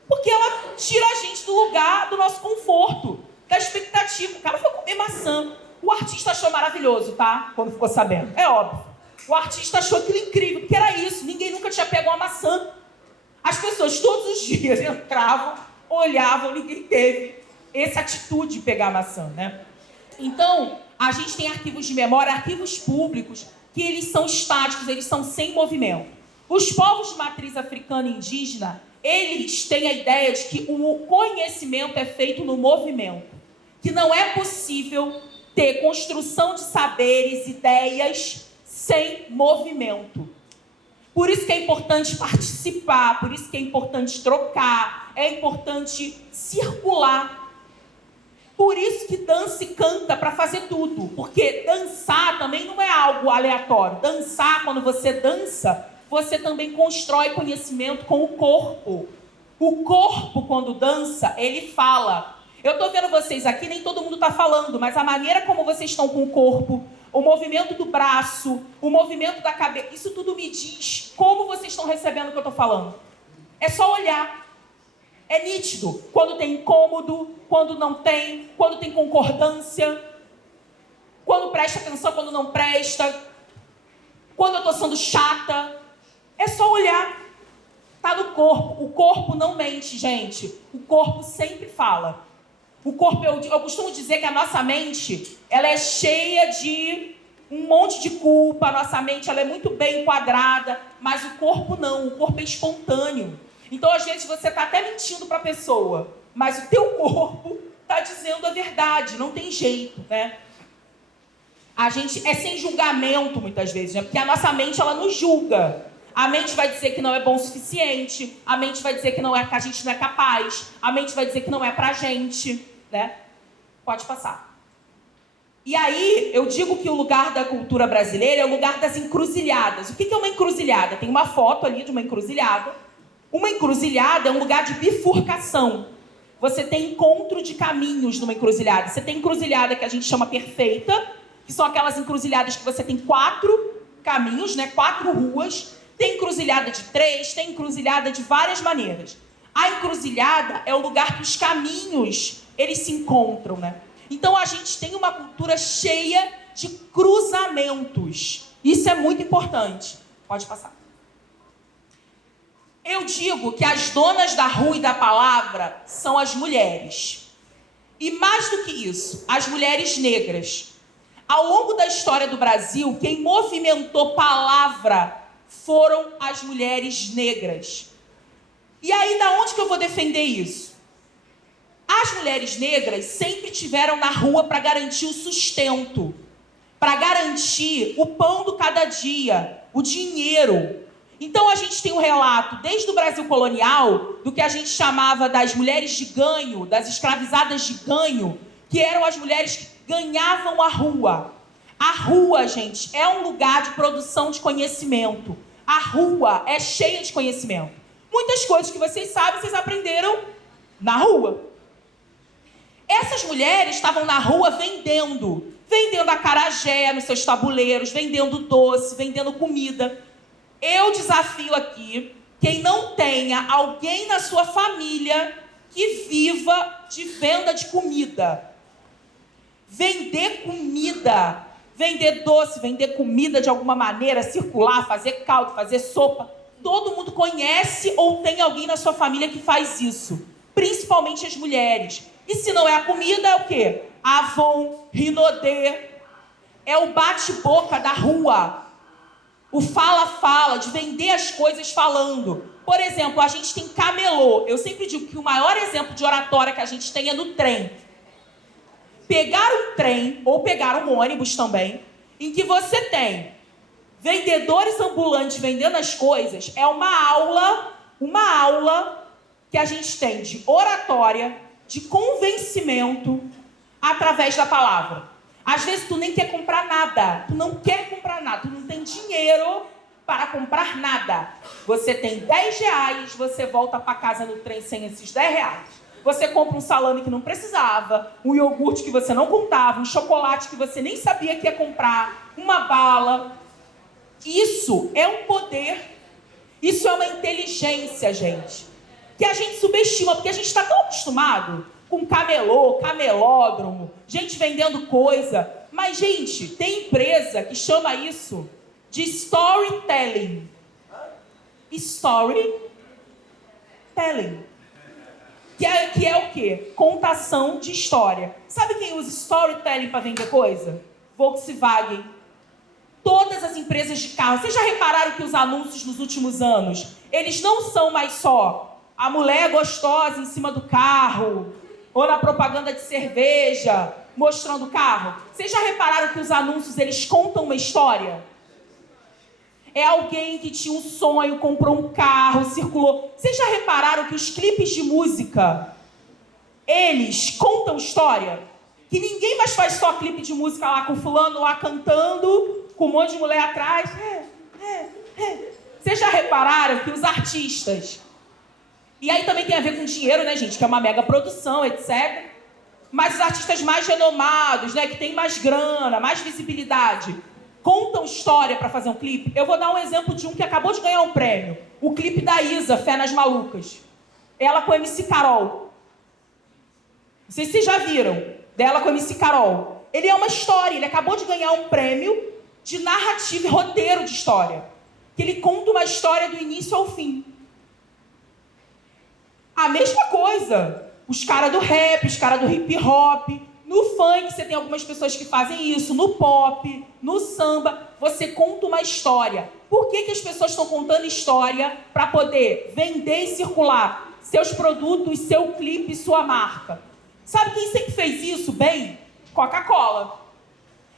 Porque ela tira a gente do lugar do nosso conforto, da expectativa. O cara foi comer maçã. O artista achou maravilhoso, tá? Quando ficou sabendo. É óbvio. O artista achou aquilo incrível, porque era isso. Ninguém nunca tinha pego uma maçã. As pessoas todos os dias entravam, olhavam, ninguém teve essa atitude de pegar a maçã, né? Então, a gente tem arquivos de memória, arquivos públicos, que eles são estáticos, eles são sem movimento. Os povos de matriz africana e indígena, eles têm a ideia de que o conhecimento é feito no movimento, que não é possível ter construção de saberes, ideias, sem movimento. Por isso que é importante participar, por isso que é importante trocar, é importante circular. Por isso que dança e canta para fazer tudo, porque dançar também não é algo aleatório. Dançar, quando você dança, você também constrói conhecimento com o corpo. O corpo, quando dança, ele fala. Eu estou vendo vocês aqui, nem todo mundo está falando, mas a maneira como vocês estão com o corpo, o movimento do braço, o movimento da cabeça, isso tudo me diz como vocês estão recebendo o que eu estou falando. É só olhar. É nítido quando tem incômodo, quando não tem, quando tem concordância, quando presta atenção, quando não presta, quando eu estou sendo chata. É só olhar. Está no corpo. O corpo não mente, gente. O corpo sempre fala. O corpo, eu costumo dizer que a nossa mente, ela é cheia de um monte de culpa. A nossa mente, ela é muito bem enquadrada, mas o corpo não. O corpo é espontâneo. Então, às vezes, você está até mentindo para a pessoa, mas o teu corpo está dizendo a verdade, não tem jeito, né? A gente é sem julgamento, muitas vezes, né? Porque a nossa mente, ela nos julga. A mente vai dizer que não é bom o suficiente, a mente vai dizer que a gente não é capaz, a mente vai dizer que não é pra gente, né? Pode passar. E aí, eu digo que o lugar da cultura brasileira é o lugar das encruzilhadas. O que é uma encruzilhada? Tem uma foto ali de uma encruzilhada. Uma encruzilhada é um lugar de bifurcação. Você tem encontro de caminhos numa encruzilhada. Você tem encruzilhada que a gente chama perfeita, que são aquelas encruzilhadas que você tem 4 caminhos, né? 4 ruas. Tem encruzilhada de 3, tem encruzilhada de várias maneiras. A encruzilhada é o lugar que os caminhos, eles se encontram, né? Então, a gente tem uma cultura cheia de cruzamentos. Isso é muito importante. Pode passar. Eu digo que as donas da rua e da palavra são as mulheres. E mais do que isso, as mulheres negras. Ao longo da história do Brasil, quem movimentou palavra foram as mulheres negras. E aí, da onde que eu vou defender isso? As mulheres negras sempre tiveram na rua para garantir o sustento, para garantir o pão do cada dia, o dinheiro. Então, a gente tem um relato, desde o Brasil colonial, do que a gente chamava das mulheres de ganho, das escravizadas de ganho, que eram as mulheres que ganhavam a rua. A rua, gente, é um lugar de produção de conhecimento. A rua é cheia de conhecimento. Muitas coisas que vocês sabem, vocês aprenderam na rua. Essas mulheres estavam na rua vendendo acarajé nos seus tabuleiros, vendendo doce, vendendo comida. Eu desafio aqui quem não tenha alguém na sua família que viva de venda de comida. Vender comida, vender doce, vender comida de alguma maneira, circular, fazer caldo, fazer sopa. Todo mundo conhece ou tem alguém na sua família que faz isso. Principalmente as mulheres. E se não é a comida, é o quê? Avon, Rinodê. É o bate-boca da rua. O fala-fala, de vender as coisas falando. Por exemplo, a gente tem camelô. Eu sempre digo que o maior exemplo de oratória que a gente tem é no trem. Pegar um trem, ou pegar um ônibus também, em que você tem vendedores ambulantes vendendo as coisas, é uma aula que a gente tem de oratória, de convencimento, através da palavra. Às vezes tu nem quer comprar nada, tu não quer comprar nada, tu não tem dinheiro para comprar nada. Você tem 10 reais, você volta para casa no trem sem esses 10 reais. Você compra um salame que não precisava, um iogurte que você não contava, um chocolate que você nem sabia que ia comprar, uma bala. Isso é um poder, isso é uma inteligência, gente, que a gente subestima, porque a gente está tão acostumado com camelô, camelódromo, gente vendendo coisa. Mas, gente, tem empresa que chama isso de storytelling. Storytelling. Que é o quê? Contação de história. Sabe quem usa storytelling para vender coisa? Volkswagen. Todas as empresas de carro. Vocês já repararam que os anúncios nos últimos anos, eles não são mais só a mulher gostosa em cima do carro, ou na propaganda de cerveja, mostrando o carro? Vocês já repararam que os anúncios, eles contam uma história? É alguém que tinha um sonho, comprou um carro, circulou. Vocês já repararam que os clipes de música, eles contam história? Que ninguém mais faz só clipe de música lá com fulano lá cantando, com um monte de mulher atrás. Vocês já repararam que os artistas... E aí também tem a ver com dinheiro, né, gente? Que é uma mega produção, etc. Mas os artistas mais renomados, né, que tem mais grana, mais visibilidade, contam história para fazer um clipe. Eu vou dar um exemplo de um que acabou de ganhar um prêmio. O clipe da Isa, Fé nas Malucas. Ela com a MC Carol. Não sei se vocês já viram. Dela com a MC Carol. Ele é uma história. Ele acabou de ganhar um prêmio de narrativa e roteiro de história. Que ele conta uma história do início ao fim. A mesma coisa. Os caras do rap, os caras do hip hop. No funk, você tem algumas pessoas que fazem isso. No pop, no samba. Você conta uma história. Por que as pessoas estão contando história para poder vender e circular seus produtos, seu clipe, sua marca? Sabe quem sempre fez isso bem? Coca-Cola.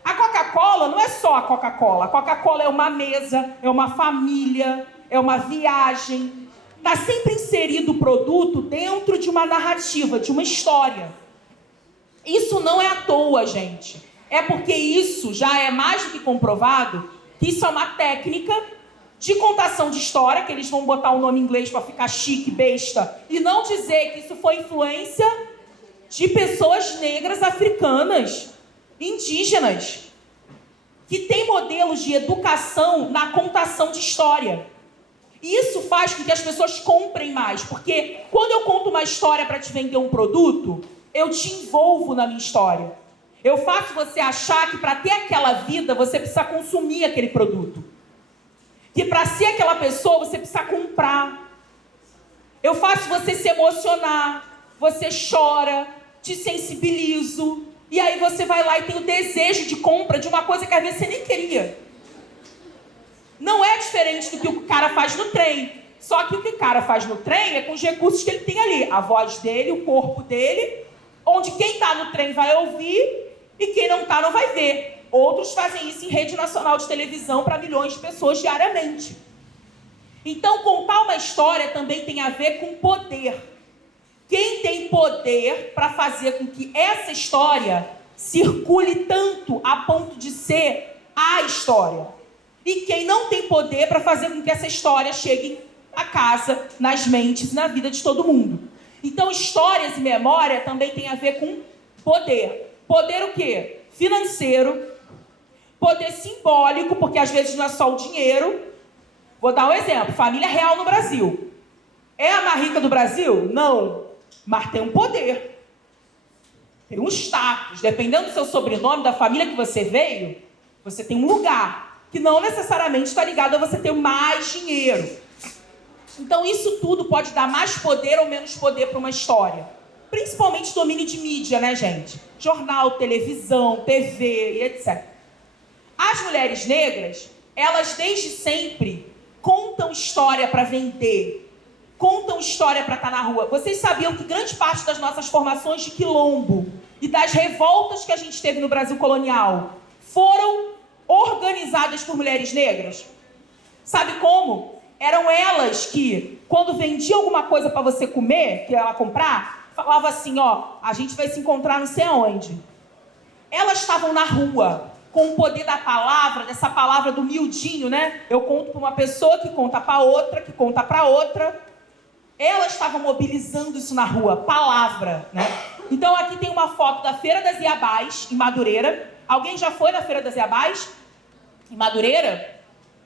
A Coca-Cola não é só a Coca-Cola. A Coca-Cola é uma mesa, é uma família, é uma viagem. Está sempre inserido o produto dentro de uma narrativa, de uma história. Isso não é à toa, gente. É porque isso já é mais do que comprovado, que isso é uma técnica de contação de história, que eles vão botar o nome em inglês para ficar chique, besta, e não dizer que isso foi influência de pessoas negras, africanas, indígenas, que tem modelos de educação na contação de história. E isso faz com que as pessoas comprem mais, porque quando eu conto uma história para te vender um produto, eu te envolvo na minha história. Eu faço você achar que para ter aquela vida, você precisa consumir aquele produto. Que para ser aquela pessoa, você precisa comprar. Eu faço você se emocionar, você chora, te sensibilizo, e aí você vai lá e tem o desejo de compra de uma coisa que às vezes você nem queria. Não é diferente do que o cara faz no trem. Só que o que o cara faz no trem é com os recursos que ele tem ali. A voz dele, o corpo dele, onde quem está no trem vai ouvir e quem não está não vai ver. Outros fazem isso em rede nacional de televisão para milhões de pessoas diariamente. Então, contar uma história também tem a ver com poder. Quem tem poder para fazer com que essa história circule tanto a ponto de ser a história? E quem não tem poder para fazer com que essa história chegue a casa, nas mentes e na vida de todo mundo. Então, histórias e memória também tem a ver com poder. Poder o quê? Financeiro. Poder simbólico, porque às vezes não é só o dinheiro. Vou dar um exemplo. Família real no Brasil. É a mais rica do Brasil? Não. Mas tem um poder. Tem um status. Dependendo do seu sobrenome, da família que você veio, você tem um lugar que não necessariamente está ligado a você ter mais dinheiro. Então, isso tudo pode dar mais poder ou menos poder para uma história. Principalmente domínio de mídia, né, gente? Jornal, televisão, TV e etc. As mulheres negras, elas desde sempre contam história para vender, contam história para estar na rua. Vocês sabiam que grande parte das nossas formações de quilombo e das revoltas que a gente teve no Brasil colonial foram organizadas por mulheres negras? Sabe como? Eram elas que, quando vendiam alguma coisa para você comer, que ela comprar, falava assim, ó, a gente vai se encontrar não sei aonde. Elas estavam na rua, com o poder da palavra, dessa palavra do miudinho, né? Eu conto para uma pessoa que conta para outra, que conta para outra. Elas estavam mobilizando isso na rua, palavra, né? Então aqui tem uma foto da Feira das Iabás, em Madureira. Alguém já foi na Feira das Iabás? Em Madureira?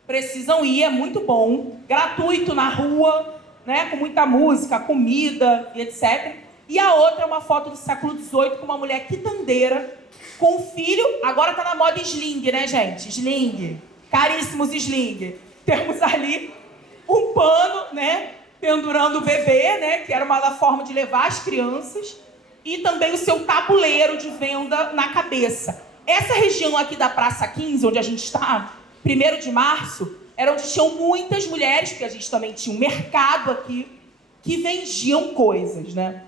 Precisam ir, é muito bom. Gratuito na rua, né? Com muita música, comida e etc. E a outra é uma foto do século XVIII com uma mulher quitandeira, com um filho. Agora tá na moda sling, né, gente? Sling. Caríssimos sling. Temos ali um pano, né? Pendurando o bebê, né? Que era uma forma de levar as crianças. E também o seu tabuleiro de venda na cabeça. Essa região aqui da Praça 15, onde a gente está, 1º de março, era onde tinham muitas mulheres, porque a gente também tinha um mercado aqui, que vendiam coisas, né?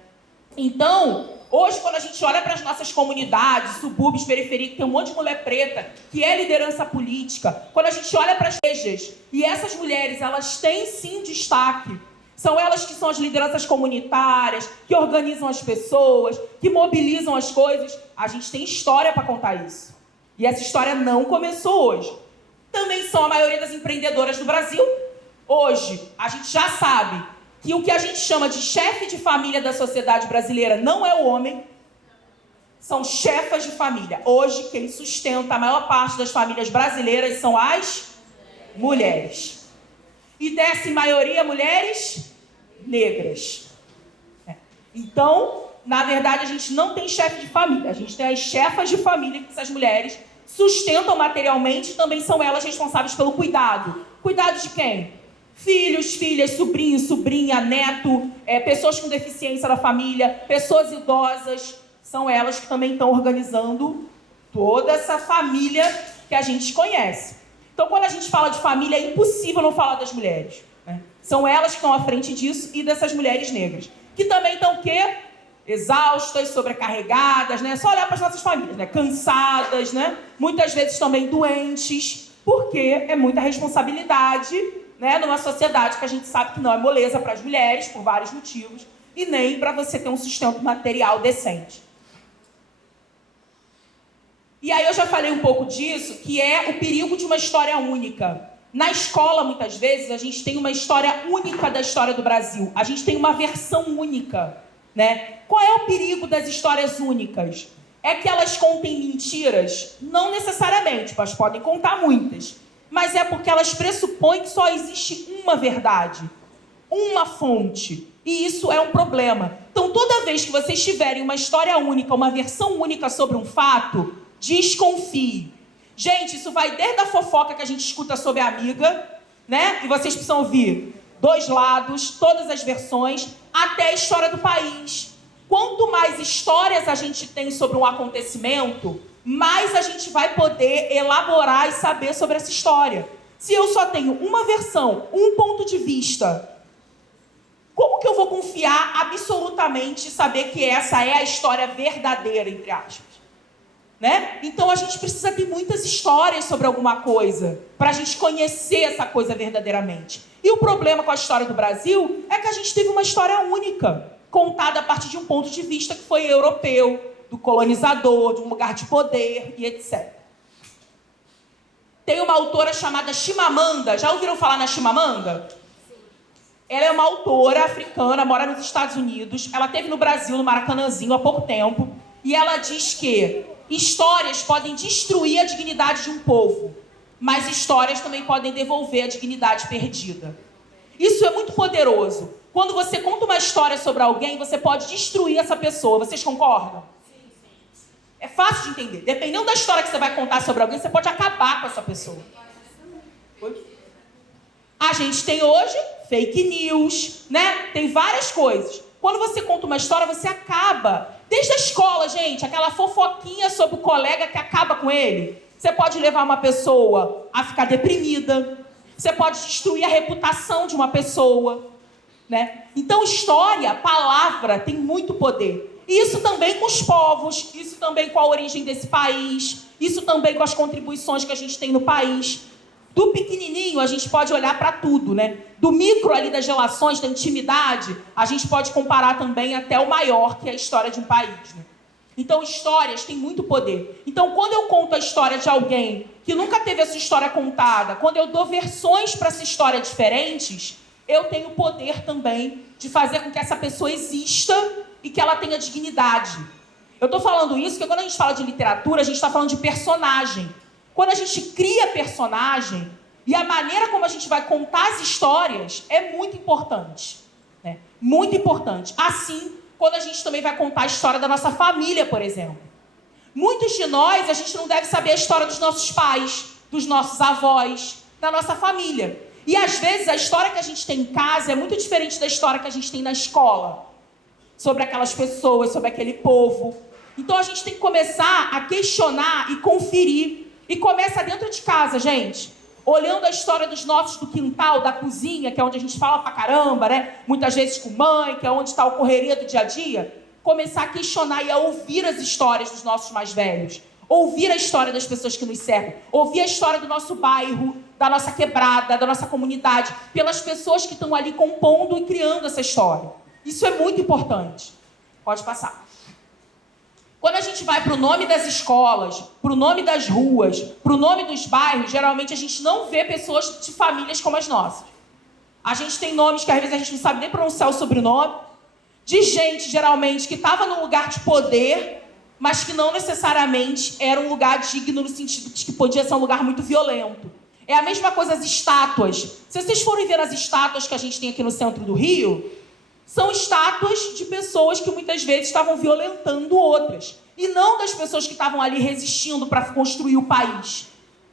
Então, hoje, quando a gente olha para as nossas comunidades, subúrbios, periferia, que tem um monte de mulher preta, que é liderança política, quando a gente olha para as igrejas, e essas mulheres, elas têm sim destaque. São elas que são as lideranças comunitárias, que organizam as pessoas, que mobilizam as coisas. A gente tem história para contar isso. E essa história não começou hoje. Também são a maioria das empreendedoras do Brasil. Hoje, a gente já sabe que o que a gente chama de chefe de família da sociedade brasileira não é o homem, são chefas de família. Hoje, quem sustenta a maior parte das famílias brasileiras são as mulheres. E dessa maioria, mulheres negras. Então, na verdade, a gente não tem chefe de família, a gente tem as chefas de família, que essas mulheres sustentam materialmente, também são elas responsáveis pelo cuidado. Cuidado de quem? Filhos, filhas, sobrinhos, sobrinha, neto, pessoas com deficiência da família, pessoas idosas, são elas que também estão organizando toda essa família que a gente conhece. Então, quando a gente fala de família, é impossível não falar das mulheres, né? São elas que estão à frente disso e dessas mulheres negras, que também estão o quê? Exaustas, sobrecarregadas, né? Só olhar para as nossas famílias, né? Cansadas, né? Muitas vezes também doentes, porque é muita responsabilidade, né? Numa sociedade que a gente sabe que não é moleza para as mulheres, por vários motivos, e nem para você ter um sustento material decente. E aí eu já falei um pouco disso, que é o perigo de uma história única. Na escola, muitas vezes, a gente tem uma história única da história do Brasil. A gente tem uma versão única, né? Qual é o perigo das histórias únicas? É que elas contem mentiras? Não necessariamente, mas podem contar muitas. Mas é porque elas pressupõem que só existe uma verdade, uma fonte. E isso é um problema. Então, toda vez que vocês tiverem uma história única, uma versão única sobre um fato, desconfie. Gente, isso vai desde a fofoca que a gente escuta sobre a amiga, né? E vocês precisam ouvir 2 lados, todas as versões, até a história do país. Quanto mais histórias a gente tem sobre um acontecimento, mais a gente vai poder elaborar e saber sobre essa história. Se eu só tenho uma versão, um ponto de vista, como que eu vou confiar absolutamente e saber que essa é a história verdadeira, entre aspas? Né? Então a gente precisa ter muitas histórias sobre alguma coisa para a gente conhecer essa coisa verdadeiramente. E o problema com a história do Brasil é que a gente teve uma história única, contada a partir de um ponto de vista que foi europeu, do colonizador, de um lugar de poder e etc. Tem uma autora chamada Chimamanda. Já ouviram falar na Chimamanda? Ela é uma autora africana, mora nos Estados Unidos. Ela esteve no Brasil, no Maracanãzinho, há pouco tempo. E ela diz que histórias podem destruir a dignidade de um povo, mas histórias também podem devolver a dignidade perdida. Isso é muito poderoso. Quando você conta uma história sobre alguém, você pode destruir essa pessoa. Vocês concordam? É fácil de entender. Dependendo da história que você vai contar sobre alguém, você pode acabar com essa pessoa. A gente tem hoje fake news, né? Tem várias coisas. Quando você conta uma história, você acaba. Desde a escola, gente, aquela fofoquinha sobre o colega que acaba com ele. Você pode levar uma pessoa a ficar deprimida. Você pode destruir a reputação de uma pessoa, né? Então, história, palavra, tem muito poder. Isso também com os povos, isso também com a origem desse país, isso também com as contribuições que a gente tem no país. Do pequenininho, a gente pode olhar para tudo, né? Do micro ali das relações, da intimidade, a gente pode comparar também até o maior, que é a história de um país, né? Então, histórias têm muito poder. Então, quando eu conto a história de alguém que nunca teve essa história contada, quando eu dou versões para essa história diferentes, eu tenho o poder também de fazer com que essa pessoa exista e que ela tenha dignidade. Eu estou falando isso porque quando a gente fala de literatura, a gente está falando de personagem. Quando a gente cria personagem, e a maneira como a gente vai contar as histórias é muito importante. Né? Muito importante. Assim, quando a gente também vai contar a história da nossa família, por exemplo. Muitos de nós, a gente não deve saber a história dos nossos pais, dos nossos avós, da nossa família. E às vezes a história que a gente tem em casa é muito diferente da história que a gente tem na escola. Sobre aquelas pessoas, sobre aquele povo. Então a gente tem que começar a questionar e conferir. E começa dentro de casa, gente. Olhando a história dos nossos do quintal, da cozinha, que é onde a gente fala pra caramba, né? Muitas vezes com mãe, que é onde está a correria do dia a dia. Começar a questionar e a ouvir as histórias dos nossos mais velhos. Ouvir a história das pessoas que nos cercam. Ouvir a história do nosso bairro, da nossa quebrada, da nossa comunidade. Pelas pessoas que estão ali compondo e criando essa história. Isso é muito importante. Pode passar. Quando a gente vai para o nome das escolas, para o nome das ruas, para o nome dos bairros, geralmente a gente não vê pessoas de famílias como as nossas. A gente tem nomes que às vezes a gente não sabe nem pronunciar o sobrenome, de gente, geralmente, que estava num lugar de poder, mas que não necessariamente era um lugar digno no sentido de que podia ser um lugar muito violento. É a mesma coisa as estátuas. Se vocês forem ver as estátuas que a gente tem aqui no centro do Rio, são estátuas de pessoas que muitas vezes estavam violentando outras. E não das pessoas que estavam ali resistindo para construir o país,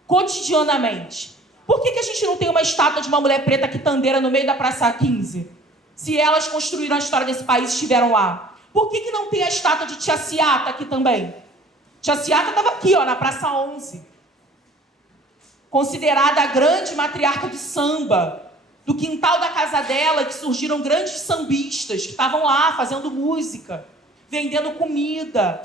cotidianamente. Por que a gente não tem uma estátua de uma mulher preta quitandeira no meio da Praça 15? Se elas construíram a história desse país e estiveram lá. Por que não tem a estátua de Tia Ciata aqui também? Tia Ciata estava aqui, ó, na Praça 11. Considerada a grande matriarca do samba. Do quintal da casa dela, que surgiram grandes sambistas, que estavam lá fazendo música, vendendo comida,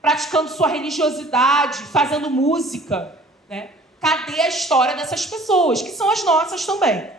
praticando sua religiosidade, fazendo música. Né? Cadê a história dessas pessoas, que são as nossas também?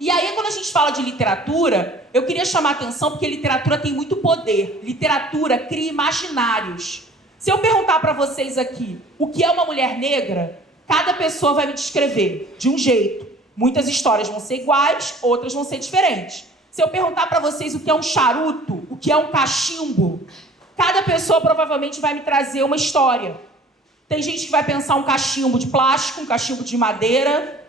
E aí, quando a gente fala de literatura, eu queria chamar a atenção porque literatura tem muito poder. Literatura cria imaginários. Se eu perguntar para vocês aqui o que é uma mulher negra, cada pessoa vai me descrever de um jeito. Muitas histórias vão ser iguais, outras vão ser diferentes. Se eu perguntar para vocês o que é um charuto, o que é um cachimbo, cada pessoa provavelmente vai me trazer uma história. Tem gente que vai pensar um cachimbo de plástico, um cachimbo de madeira.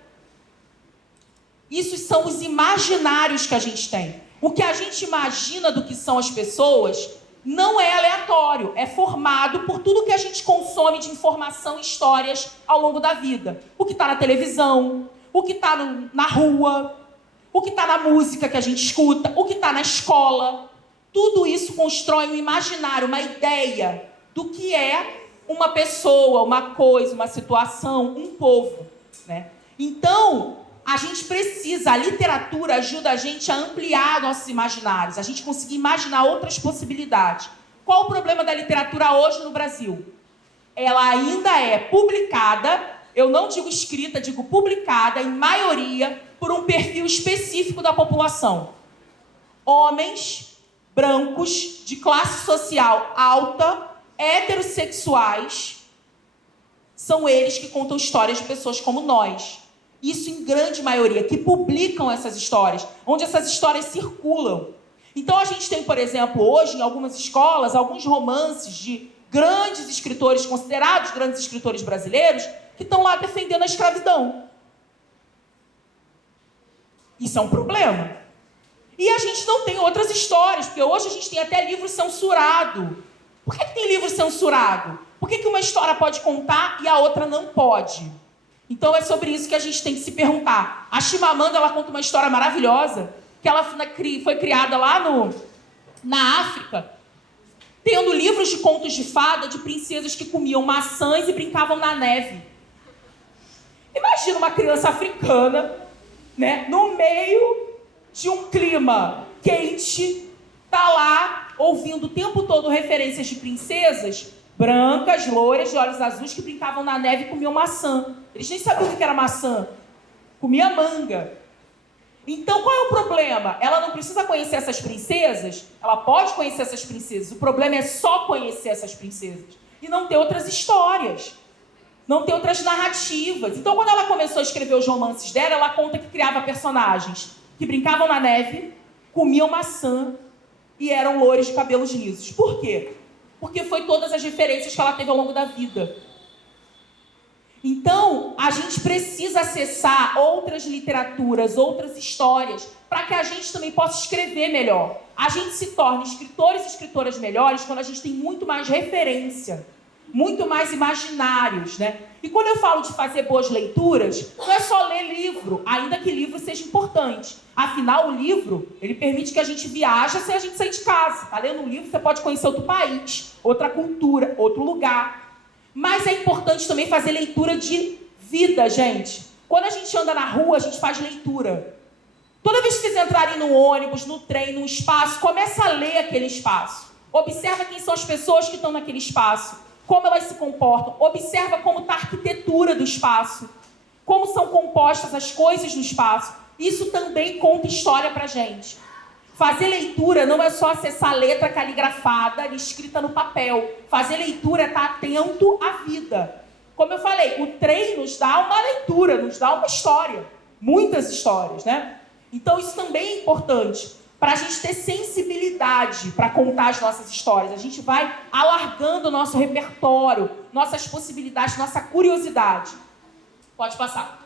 Isso são os imaginários que a gente tem. O que a gente imagina do que são as pessoas não é aleatório, é formado por tudo que a gente consome de informação e histórias ao longo da vida. O que está na televisão, o que está na rua, o que está na música que a gente escuta, o que está na escola. Tudo isso constrói um imaginário, uma ideia do que é uma pessoa, uma coisa, uma situação, um povo. Né? Então, a gente precisa, a literatura ajuda a gente a ampliar nossos imaginários, a gente conseguir imaginar outras possibilidades. Qual o problema da literatura hoje no Brasil? Ela ainda é publicada, eu não digo escrita, digo publicada, em maioria, por um perfil específico da população. Homens, brancos, de classe social alta, heterossexuais, são eles que contam histórias de pessoas como nós. Isso em grande maioria, que publicam essas histórias, onde essas histórias circulam. Então a gente tem, por exemplo, hoje, em algumas escolas, alguns romances de grandes escritores, considerados grandes escritores brasileiros, que estão lá defendendo a escravidão. Isso é um problema. E a gente não tem outras histórias, porque hoje a gente tem até livro censurado. Por que tem livro censurado? Por que uma história pode contar e a outra não pode? Então é sobre isso que a gente tem que se perguntar. A Chimamanda, ela conta uma história maravilhosa, que ela foi criada lá na África, tendo livros de contos de fada de princesas que comiam maçãs e brincavam na neve. Imagina uma criança africana, né, no meio de um clima quente, tá lá ouvindo o tempo todo referências de princesas brancas, loiras, de olhos azuis, que brincavam na neve e comiam maçã. Eles nem sabiam o que era maçã. Comia manga. Então, qual é o problema? Ela não precisa conhecer essas princesas? Ela pode conhecer essas princesas. O problema é só conhecer essas princesas e não ter outras histórias, não ter outras narrativas. Então, quando ela começou a escrever os romances dela, ela conta que criava personagens que brincavam na neve, comiam maçã e eram loiros de cabelos lisos. Por quê? Porque foi todas as referências que ela teve ao longo da vida. Então, a gente precisa acessar outras literaturas, outras histórias, para que a gente também possa escrever melhor. A gente se torna escritores e escritoras melhores quando a gente tem muito mais referência, muito mais imaginários, né? E quando eu falo de fazer boas leituras, não é só ler livro, ainda que livro seja importante. Afinal, o livro, ele permite que a gente viaje sem a gente sair de casa. Tá lendo um livro, você pode conhecer outro país, outra cultura, outro lugar. Mas é importante também fazer leitura de vida, gente. Quando a gente anda na rua, a gente faz leitura. Toda vez que vocês entrarem no ônibus, no trem, no espaço, começa a ler aquele espaço. Observa quem são as pessoas que estão naquele espaço, como elas se comportam. Observa como está a arquitetura do espaço, como são compostas as coisas no espaço. Isso também conta história pra gente. Fazer leitura não é só acessar a letra caligrafada, escrita no papel. Fazer leitura é estar atento à vida. Como eu falei, o trem nos dá uma leitura, nos dá uma história. Muitas histórias, né? Então isso também é importante para a gente ter sensibilidade para contar as nossas histórias. A gente vai alargando o nosso repertório, nossas possibilidades, nossa curiosidade. Pode passar.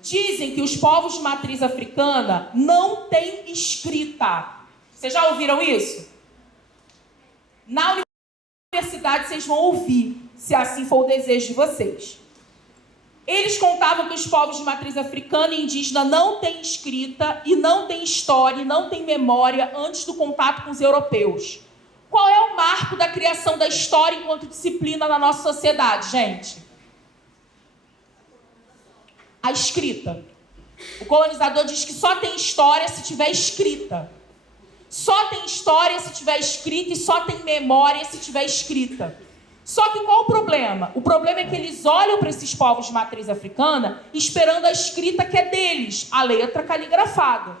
Dizem que os povos de matriz africana não têm escrita. Vocês já ouviram isso? Na universidade vocês vão ouvir, se assim for o desejo de vocês. Eles contavam que os povos de matriz africana e indígena não têm escrita e não têm história e não têm memória antes do contato com os europeus. Qual é o marco da criação da história enquanto disciplina na nossa sociedade, gente? A escrita. O colonizador diz que só tem história se tiver escrita. Só tem história se tiver escrita e só tem memória se tiver escrita. Só que qual o problema? O problema é que eles olham para esses povos de matriz africana esperando a escrita que é deles, a letra caligrafada.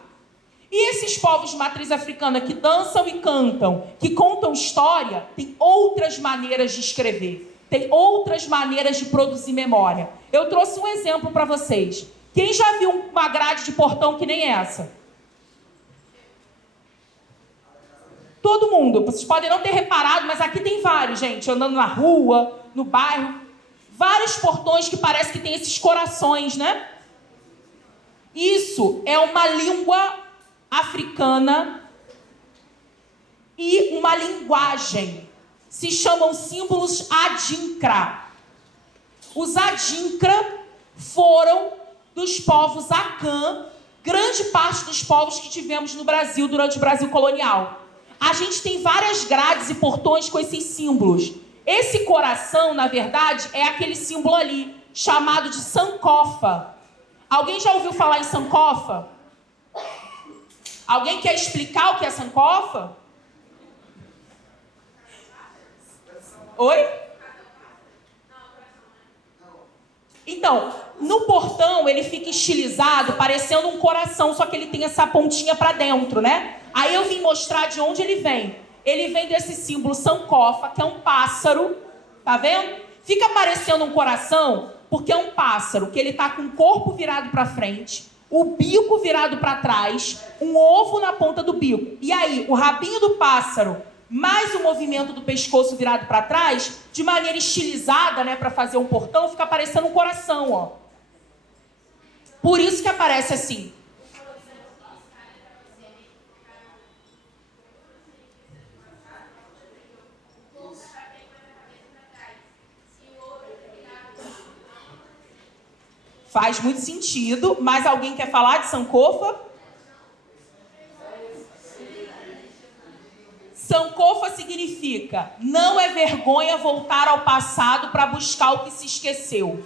E esses povos de matriz africana que dançam e cantam, que contam história, têm outras maneiras de escrever. Tem outras maneiras de produzir memória. Eu trouxe um exemplo para vocês. Quem já viu uma grade de portão que nem essa? Todo mundo. Vocês podem não ter reparado, mas aqui tem vários, gente. Andando na rua, no bairro. Vários portões que parece que tem esses corações, né? Isso é uma língua africana e uma linguagem. Se chamam símbolos Adinkra. Os Adinkra foram dos povos Akan, grande parte dos povos que tivemos no Brasil durante o Brasil colonial. A gente tem várias grades e portões com esses símbolos. Esse coração, na verdade, é aquele símbolo ali, chamado de Sankofa. Alguém já ouviu falar em Sankofa? Alguém quer explicar o que é Sankofa? Oi? Então, no portão ele fica estilizado, parecendo um coração, só que ele tem essa pontinha para dentro, né? Aí eu vim mostrar de onde ele vem. Ele vem desse símbolo Sankofa, que é um pássaro, tá vendo? Fica parecendo um coração, porque é um pássaro, que ele tá com o corpo virado para frente, o bico virado para trás, um ovo na ponta do bico. E aí, o rabinho do pássaro mais o movimento do pescoço virado para trás, de maneira estilizada, né, para fazer um portão, fica parecendo um coração, ó. Por isso que aparece assim. Faz muito sentido, mas alguém quer falar de Sankofa? Sankofa significa não é vergonha voltar ao passado para buscar o que se esqueceu.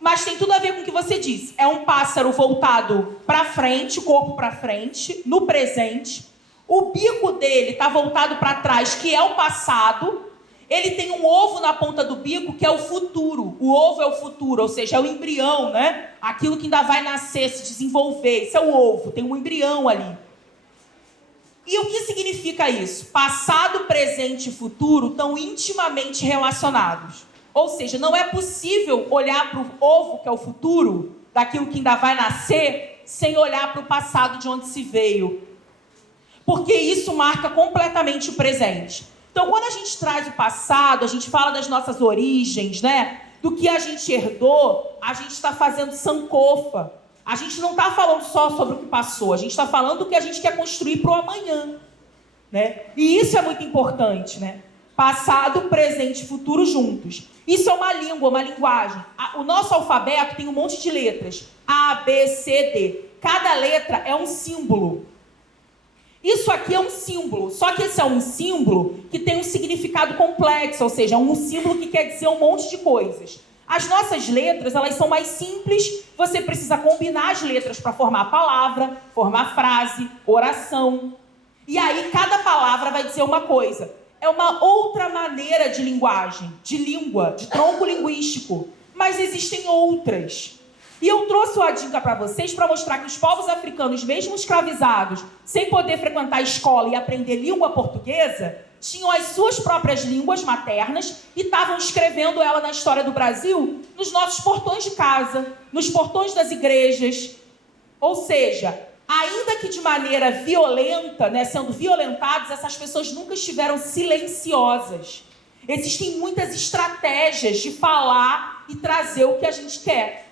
Mas tem tudo a ver com o que você disse. É um pássaro voltado para frente, o corpo para frente, no presente. O bico dele está voltado para trás, que é o passado. ele tem um ovo na ponta do bico que é o futuro. O ovo é o futuro, ou seja, é o embrião, né? Aquilo que ainda vai nascer, se desenvolver. Isso é o ovo, tem um embrião ali. E o que significa isso? Passado, presente e futuro estão intimamente relacionados. Ou seja, não é possível olhar para o ovo, que é o futuro, daquilo que ainda vai nascer, sem olhar para o passado de onde se veio. Porque isso marca completamente o presente. Então, quando a gente traz o passado, a gente fala das nossas origens, né? Do que a gente herdou, a gente está fazendo sankofa. A gente não está falando só sobre o que passou, a gente está falando do que a gente quer construir para o amanhã, né? E isso é muito importante, né? Passado, presente e futuro juntos. Isso é uma língua, uma linguagem. O nosso alfabeto tem um monte de letras. A, B, C, D. Cada letra é um símbolo. Isso aqui é um símbolo, só que esse é um símbolo que tem um significado complexo, ou seja, um símbolo que quer dizer um monte de coisas. As nossas letras, elas são mais simples, você precisa combinar as letras para formar palavra, formar frase, oração. E aí cada palavra vai dizer uma coisa. É uma outra maneira de linguagem, de língua, de tronco linguístico. Mas existem outras. E eu trouxe o Adinka para vocês para mostrar que os povos africanos, mesmo escravizados, sem poder frequentar a escola e aprender língua portuguesa, tinham as suas próprias línguas maternas e estavam escrevendo ela na história do Brasil nos nossos portões de casa, nos portões das igrejas. Ou seja, ainda que de maneira violenta, né, sendo violentados, essas pessoas nunca estiveram silenciosas. Existem muitas estratégias de falar e trazer o que a gente quer.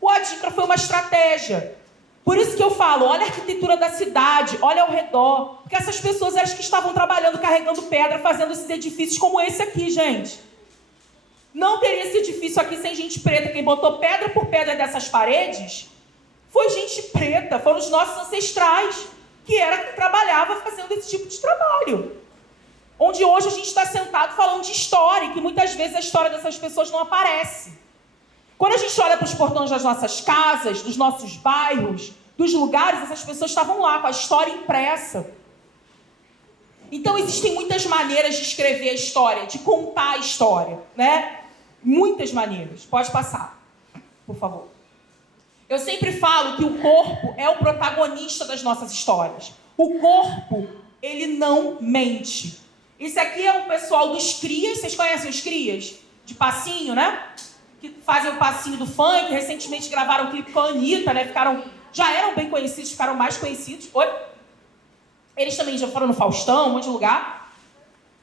O Adinka foi uma estratégia. Por isso que eu falo, olha a arquitetura da cidade, olha ao redor. Porque essas pessoas eram as que estavam trabalhando, carregando pedra, fazendo esses edifícios como esse aqui, gente. Não teria esse edifício aqui sem gente preta. Quem botou pedra por pedra dessas paredes foi gente preta, foram os nossos ancestrais, que trabalhava fazendo esse tipo de trabalho. Onde hoje a gente está sentado falando de história, e que muitas vezes a história dessas pessoas não aparece. Quando a gente olha para os portões das nossas casas, dos nossos bairros, dos lugares, essas pessoas estavam lá com a história impressa. Então existem muitas maneiras de escrever a história, de contar a história, né? Muitas maneiras. Pode passar, por favor. Eu sempre falo que o corpo é o protagonista das nossas histórias. O corpo, ele não mente. Isso aqui é o pessoal dos crias. Vocês conhecem os crias? De passinho, né? Que fazem o passinho do funk. Recentemente gravaram um clipe com a Anitta, né? Já eram bem conhecidos, ficaram mais conhecidos. Oi? Eles também já foram no Faustão, um monte de lugar.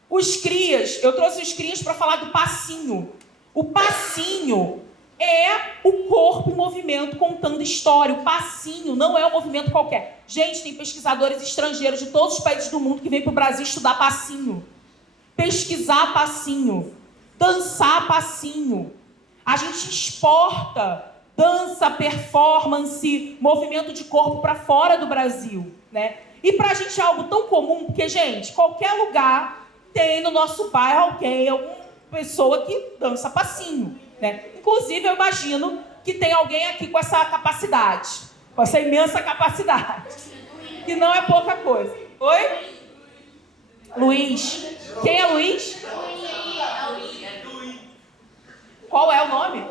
Os crias, eu trouxe os crias para falar do passinho. O passinho é o corpo em movimento contando história. O passinho não é um movimento qualquer. Gente, tem pesquisadores estrangeiros de todos os países do mundo que vêm para o Brasil estudar passinho. Pesquisar passinho. Dançar passinho. A gente exporta dança, performance, movimento de corpo para fora do Brasil, né? E para a gente é algo tão comum, porque, gente, qualquer lugar tem no nosso bairro alguma pessoa que dança passinho, né? Inclusive, eu imagino que tem alguém aqui com essa capacidade, com essa imensa capacidade, que não é pouca coisa. Oi? Luiz. Quem é Luiz? Qual é o nome?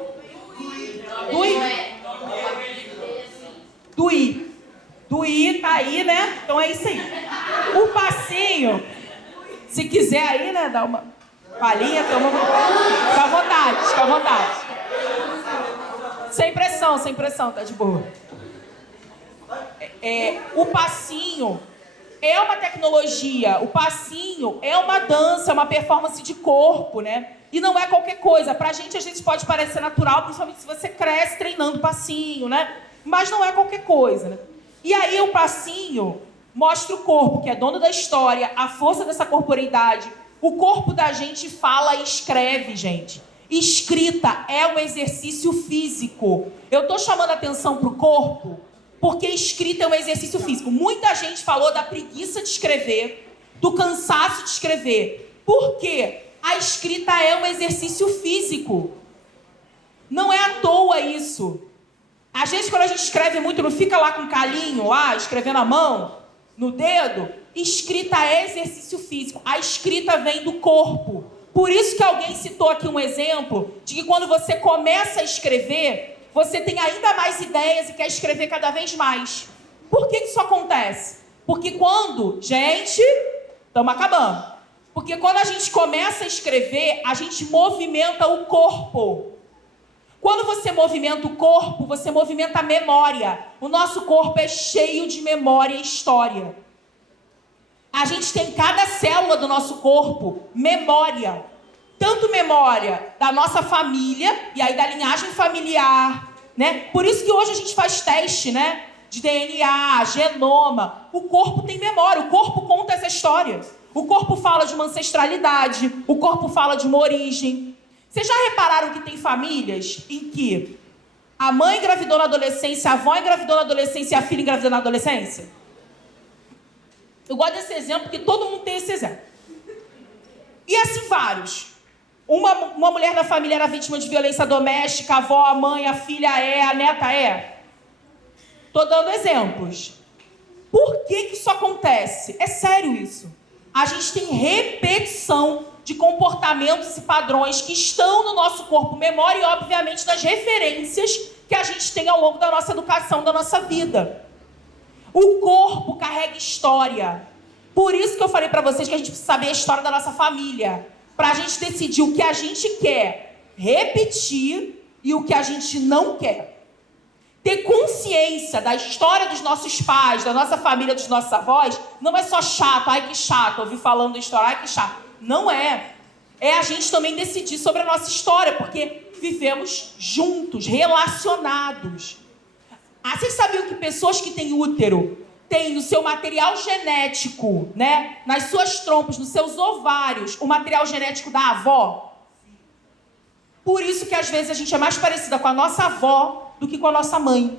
Duí. Duí tá aí, né? Então é isso aí. O passinho, se quiser aí, né, dar uma palhinha, toma. Fica à vontade, fica à vontade. Sem pressão, tá de boa. O passinho é uma tecnologia, o passinho é uma dança, é uma performance de corpo, né? E não é qualquer coisa. Pra gente, às vezes, pode parecer natural, principalmente se você cresce treinando passinho, né? Mas não é qualquer coisa, né? E aí o passinho mostra o corpo, que é dono da história, a força dessa corporeidade. O corpo da gente fala e escreve, gente. Escrita é um exercício físico. Eu tô chamando a atenção pro corpo porque escrita é um exercício físico. Muita gente falou da preguiça de escrever, do cansaço de escrever. Por quê? A escrita é um exercício físico. Não é à toa isso. Às vezes, quando a gente escreve muito, não fica lá com calinho, lá, escrevendo à mão, no dedo. Escrita é exercício físico. A escrita vem do corpo. Por isso que alguém citou aqui um exemplo de que quando você começa a escrever, você tem ainda mais ideias e quer escrever cada vez mais. Por que isso acontece? Porque quando... Gente, estamos acabando. Porque quando a gente começa a escrever, a gente movimenta o corpo. Quando você movimenta o corpo, você movimenta a memória. O nosso corpo é cheio de memória e história. A gente tem em cada célula do nosso corpo memória. Tanto memória da nossa família, e aí da linhagem familiar, né? Por isso que hoje a gente faz teste, né? De DNA, genoma. O corpo tem memória, o corpo conta essa história. O corpo fala de uma ancestralidade, o corpo fala de uma origem. Vocês já repararam que tem famílias em que a mãe engravidou na adolescência, a avó engravidou na adolescência e a filha engravidou na adolescência? Eu gosto desse exemplo porque todo mundo tem esse exemplo. E assim vários. Uma mulher da família era vítima de violência doméstica, a avó, a mãe, a filha é, a neta é. Estou dando exemplos. Por que isso acontece? É sério isso. A gente tem repetição de comportamentos e padrões que estão no nosso corpo, memória e, obviamente, das referências que a gente tem ao longo da nossa educação, da nossa vida. O corpo carrega história. Por isso que eu falei para vocês que a gente precisa saber a história da nossa família, para a gente decidir o que a gente quer repetir e o que a gente não quer. Ter consciência da história dos nossos pais, da nossa família, dos nossos avós, não é só chato, ai que chato, ouvir falando da história, ai que chato. Não é. É a gente também decidir sobre a nossa história, porque vivemos juntos, relacionados. Vocês sabiam que pessoas que têm útero têm no seu material genético, né, nas suas trompas, nos seus ovários, o material genético da avó? Por isso que às vezes a gente é mais parecida com a nossa avó do que com a nossa mãe.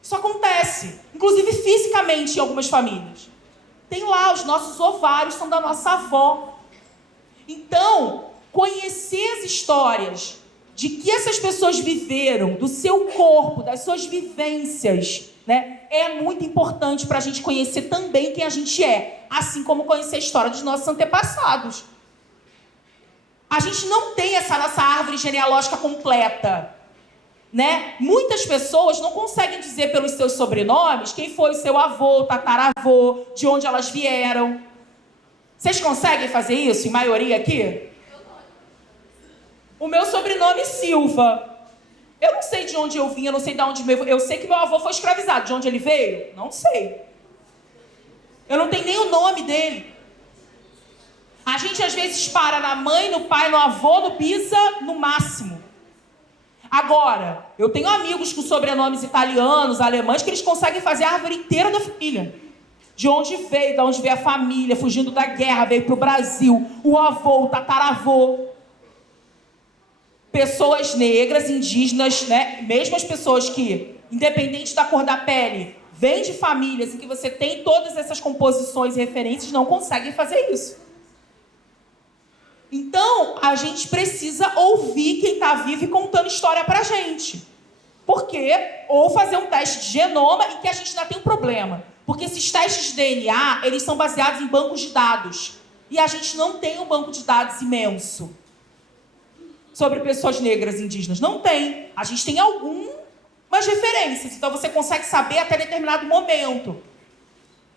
Isso acontece, inclusive fisicamente em algumas famílias. Tem lá, os nossos ovários são da nossa avó. Então, conhecer as histórias de que essas pessoas viveram, do seu corpo, das suas vivências, né, é muito importante para a gente conhecer também quem a gente é, assim como conhecer a história dos nossos antepassados. A gente não tem essa nossa árvore genealógica completa, né? Muitas pessoas não conseguem dizer pelos seus sobrenomes quem foi o seu avô, tataravô, de onde elas vieram. Vocês conseguem fazer isso, em maioria aqui? O meu sobrenome é Silva. Eu não sei de onde eu vim, eu não sei de onde veio. Eu sei que meu avô foi escravizado. De onde ele veio? Não sei. Eu não tenho nem o nome dele. A gente às vezes para na mãe, no pai, no avô, no bisa, no máximo. Agora, eu tenho amigos com sobrenomes italianos, alemães, que eles conseguem fazer a árvore inteira da família. De onde veio, de onde veio a família, fugindo da guerra, veio para o Brasil, o avô, o tataravô. Pessoas negras, indígenas, né? Mesmo as pessoas que, independente da cor da pele, vêm de famílias em que você tem todas essas composições e referências, não conseguem fazer isso. Então, a gente precisa ouvir quem está vivo e contando história pra gente. Por quê? Ou fazer um teste de genoma em que a gente ainda tem um problema. Porque esses testes de DNA, eles são baseados em bancos de dados. E a gente não tem um banco de dados imenso sobre pessoas negras e indígenas. Não tem. A gente tem algumas referências. Então, você consegue saber até determinado momento.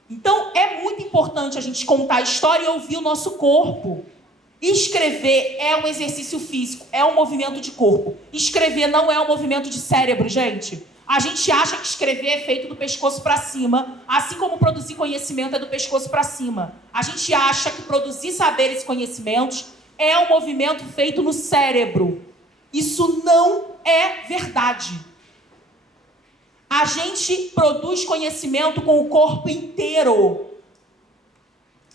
Então, é muito importante a gente contar a história e ouvir o nosso corpo. Escrever é um exercício físico, é um movimento de corpo. Escrever não é um movimento de cérebro, gente. A gente acha que escrever é feito do pescoço para cima, assim como produzir conhecimento é do pescoço para cima. A gente acha que produzir saberes e conhecimentos é um movimento feito no cérebro. Isso não é verdade. A gente produz conhecimento com o corpo inteiro.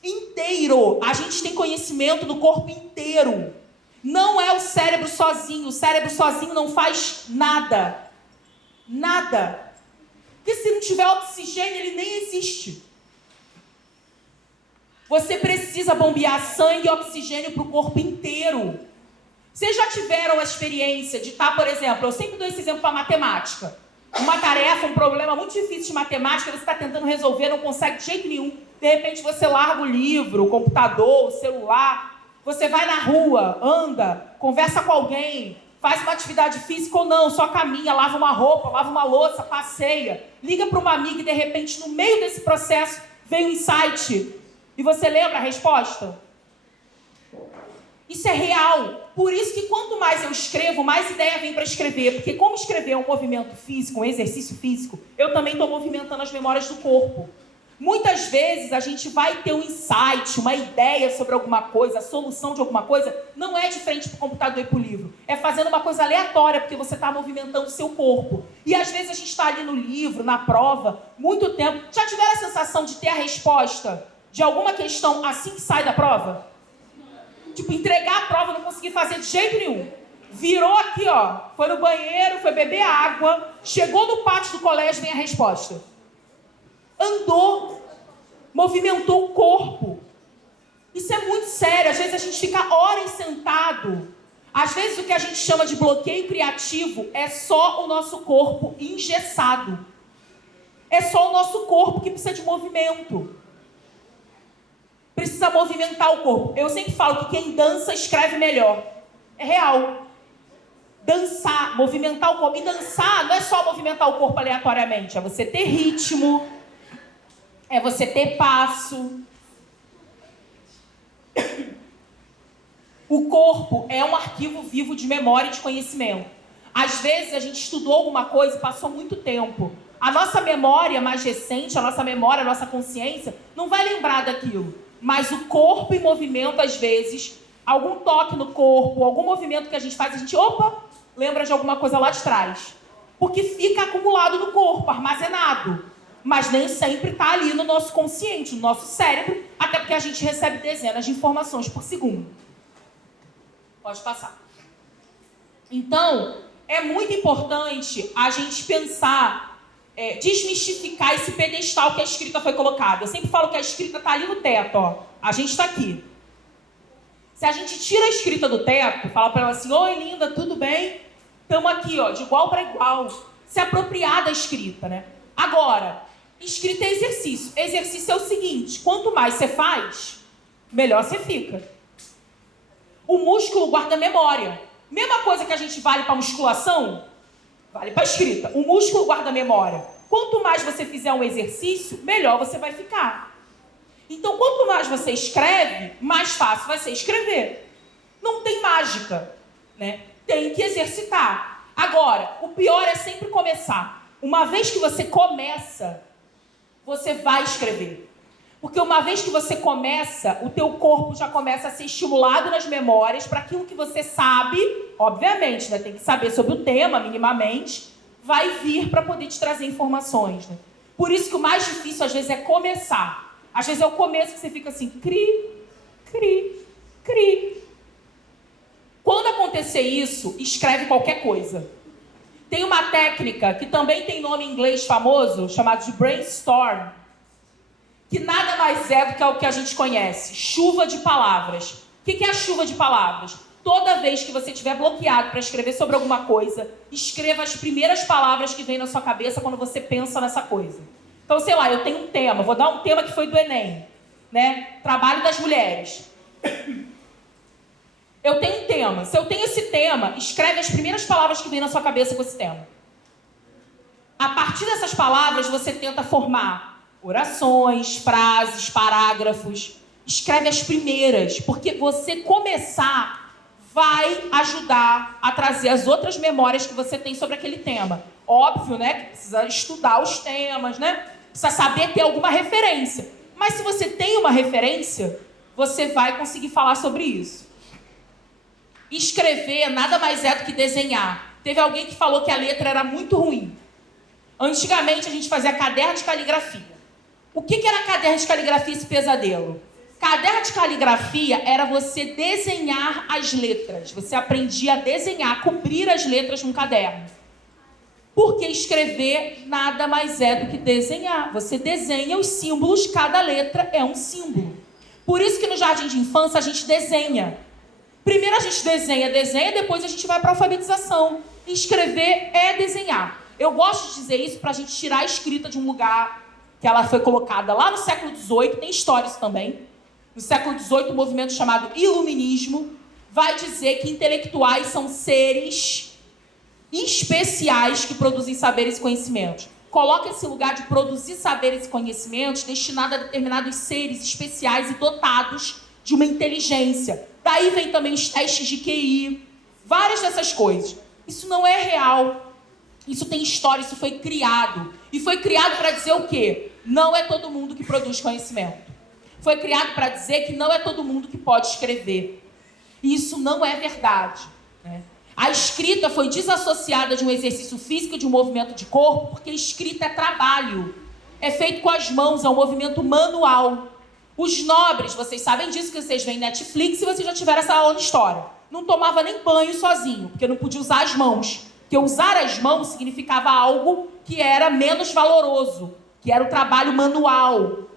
Inteiro. A gente tem conhecimento do corpo inteiro. Não é o cérebro sozinho. O cérebro sozinho não faz nada. Nada. Porque se não tiver oxigênio, ele nem existe. Você precisa bombear sangue e oxigênio para o corpo inteiro. Vocês já tiveram a experiência de estar, por exemplo, eu sempre dou esse exemplo para matemática. Uma tarefa, um problema muito difícil de matemática, você está tentando resolver, não consegue de jeito nenhum. De repente você larga o livro, o computador, o celular, Você vai na rua, anda, conversa com alguém, faz uma atividade física ou não, só caminha, lava uma roupa, lava uma louça, passeia, liga para uma amiga e de repente no meio desse processo vem um insight e você lembra a resposta? Isso é real. Por isso que quanto mais eu escrevo, mais ideia vem para escrever. Porque como escrever é um movimento físico, um exercício físico, eu também estou movimentando as memórias do corpo. Muitas vezes a gente vai ter um insight, uma ideia sobre alguma coisa, a solução de alguma coisa, não é de frente para o computador e para o livro. É fazendo uma coisa aleatória, porque você está movimentando o seu corpo. E às vezes a gente está ali no livro, na prova, muito tempo. Já tiveram a sensação de ter a resposta de alguma questão assim que sai da prova? Tipo, entregar a prova, não consegui fazer de jeito nenhum. Virou aqui, ó. Foi no banheiro, foi beber água. Chegou no pátio do colégio, vem a resposta. Andou. Movimentou o corpo. Isso é muito sério. Às vezes a gente fica horas sentado. Às vezes o que a gente chama de bloqueio criativo é só o nosso corpo engessado. É só o nosso corpo que precisa de movimento. Precisa movimentar o corpo. Eu sempre falo que quem dança escreve melhor. É real. Dançar, movimentar o corpo. E dançar não é só movimentar o corpo aleatoriamente. É você ter ritmo. É você ter passo. O corpo é um arquivo vivo de memória e de conhecimento. Às vezes a gente estudou alguma coisa e passou muito tempo. A nossa memória mais recente, a nossa memória, a nossa consciência, não vai lembrar daquilo. Mas o corpo em movimento, às vezes, algum toque no corpo, algum movimento que a gente faz, a gente, opa, lembra de alguma coisa lá de trás. Porque fica acumulado no corpo, armazenado. Mas nem sempre está ali no nosso consciente, no nosso cérebro, até porque a gente recebe dezenas de informações por segundo. Pode passar. Então, é muito importante a gente pensar... desmistificar esse pedestal que a escrita foi colocada. Eu sempre falo que a escrita está ali no teto, ó. A gente está aqui. Se a gente tira a escrita do teto, fala para ela assim, oi linda, tudo bem? Estamos aqui, ó, de igual para igual. Se apropriar da escrita, né? Agora, escrita é exercício. Exercício é o seguinte, quanto mais você faz, melhor você fica. O músculo guarda memória. Mesma coisa que a gente vale para musculação, vale para a escrita. O músculo guarda a memória. Quanto mais você fizer um exercício, melhor você vai ficar. Então, quanto mais você escreve, mais fácil vai ser escrever. Não tem mágica, né? Tem que exercitar. Agora, o pior é sempre começar. Uma vez que você começa, você vai escrever. Porque uma vez que você começa, o teu corpo já começa a ser estimulado nas memórias para aquilo que você sabe, obviamente, né? Tem que saber sobre o tema, minimamente, vai vir para poder te trazer informações, né? Por isso que o mais difícil, às vezes, é começar. Às vezes é o começo que você fica assim, cri, cri, cri. Quando acontecer isso, escreve qualquer coisa. Tem uma técnica que também tem nome em inglês famoso, chamado de brainstorm, que nada mais é do que o que a gente conhece, chuva de palavras. O que é a chuva de palavras? Toda vez que você estiver bloqueado para escrever sobre alguma coisa, escreva as primeiras palavras que vêm na sua cabeça quando você pensa nessa coisa. Então, sei lá, eu tenho um tema, vou dar um tema que foi do Enem, né? Trabalho das mulheres. Eu tenho um tema. Se eu tenho esse tema, escreve as primeiras palavras que vêm na sua cabeça com esse tema. A partir dessas palavras, você tenta formar orações, frases, parágrafos. Escreve as primeiras, porque você começar vai ajudar a trazer as outras memórias que você tem sobre aquele tema. Óbvio, né, que precisa estudar os temas, né? Precisa saber ter alguma referência. Mas se você tem uma referência, você vai conseguir falar sobre isso. Escrever nada mais é do que desenhar. Teve alguém que falou que a letra era muito ruim. Antigamente a gente fazia caderno de caligrafia. O que era caderno de caligrafia, esse pesadelo? Caderno de caligrafia era você desenhar as letras. Você aprendia a desenhar, cobrir as letras num caderno. Porque escrever nada mais é do que desenhar. Você desenha os símbolos, cada letra é um símbolo. Por isso que no jardim de infância a gente desenha. Primeiro a gente desenha, depois a gente vai para a alfabetização. Escrever é desenhar. Eu gosto de dizer isso para a gente tirar a escrita de um lugar que ela foi colocada lá no século XVIII, tem história isso também. no século XVIII, um movimento chamado Iluminismo, vai dizer que intelectuais são seres especiais que produzem saberes e conhecimentos. Coloca esse lugar de produzir saberes e conhecimentos destinado a determinados seres especiais e dotados de uma inteligência. Daí vem também os testes de QI, várias dessas coisas. Isso não é real. Isso tem história, isso foi criado. E foi criado para dizer o quê? Não é todo mundo que produz conhecimento. Foi criado para dizer que não é todo mundo que pode escrever. E isso não é verdade, né? A escrita foi desassociada de um exercício físico e de um movimento de corpo, porque escrita é trabalho. É feito com as mãos, é um movimento manual. Os nobres, vocês sabem disso, que vocês veem Netflix e vocês já tiveram essa aula de história. Não tomava nem banho sozinho, porque não podia usar as mãos. Porque usar as mãos significava algo que era menos valoroso, que era o trabalho manual,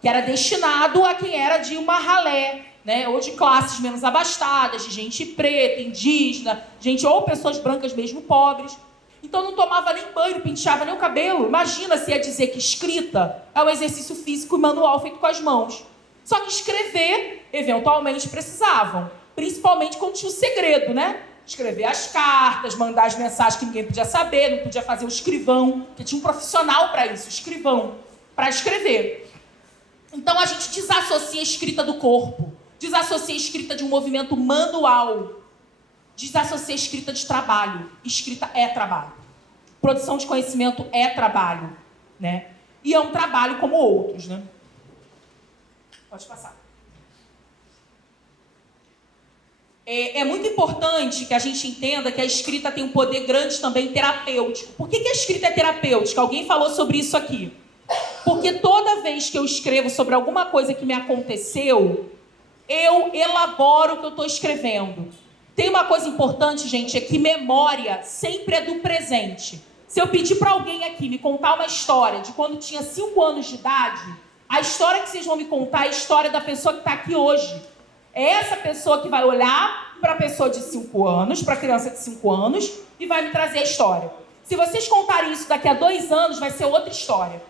que era destinado a quem era de uma ralé, né? Ou de classes menos abastadas, de gente preta, indígena, gente ou pessoas brancas mesmo pobres. Então não tomava nem banho, não penteava nem o cabelo. Imagina se ia dizer que escrita é um exercício físico e manual feito com as mãos. Só que escrever, eventualmente, precisavam. Principalmente quando tinha o segredo, né? Escrever as cartas, mandar as mensagens que ninguém podia saber, não podia fazer o escrivão, porque tinha um profissional para isso, o escrivão, para escrever. Então a gente desassocia a escrita do corpo, desassocia a escrita de um movimento manual, desassocia a escrita de trabalho. Escrita é trabalho. Produção de conhecimento é trabalho, né? E é um trabalho como outros, né? Pode passar. É muito importante que a gente entenda que a escrita tem um poder grande também terapêutico. Por que a escrita é terapêutica? Alguém falou sobre isso aqui. Porque toda vez que eu escrevo sobre alguma coisa que me aconteceu, eu elaboro o que eu estou escrevendo. Tem uma coisa importante, gente, é que memória sempre é do presente. Se eu pedir para alguém aqui me contar uma história de quando tinha 5 anos de idade, a história que vocês vão me contar é a história da pessoa que está aqui hoje. É essa pessoa que vai olhar para a pessoa de 5 anos, para a criança de 5 anos, e vai me trazer a história. Se vocês contarem isso daqui a 2 anos, vai ser outra história.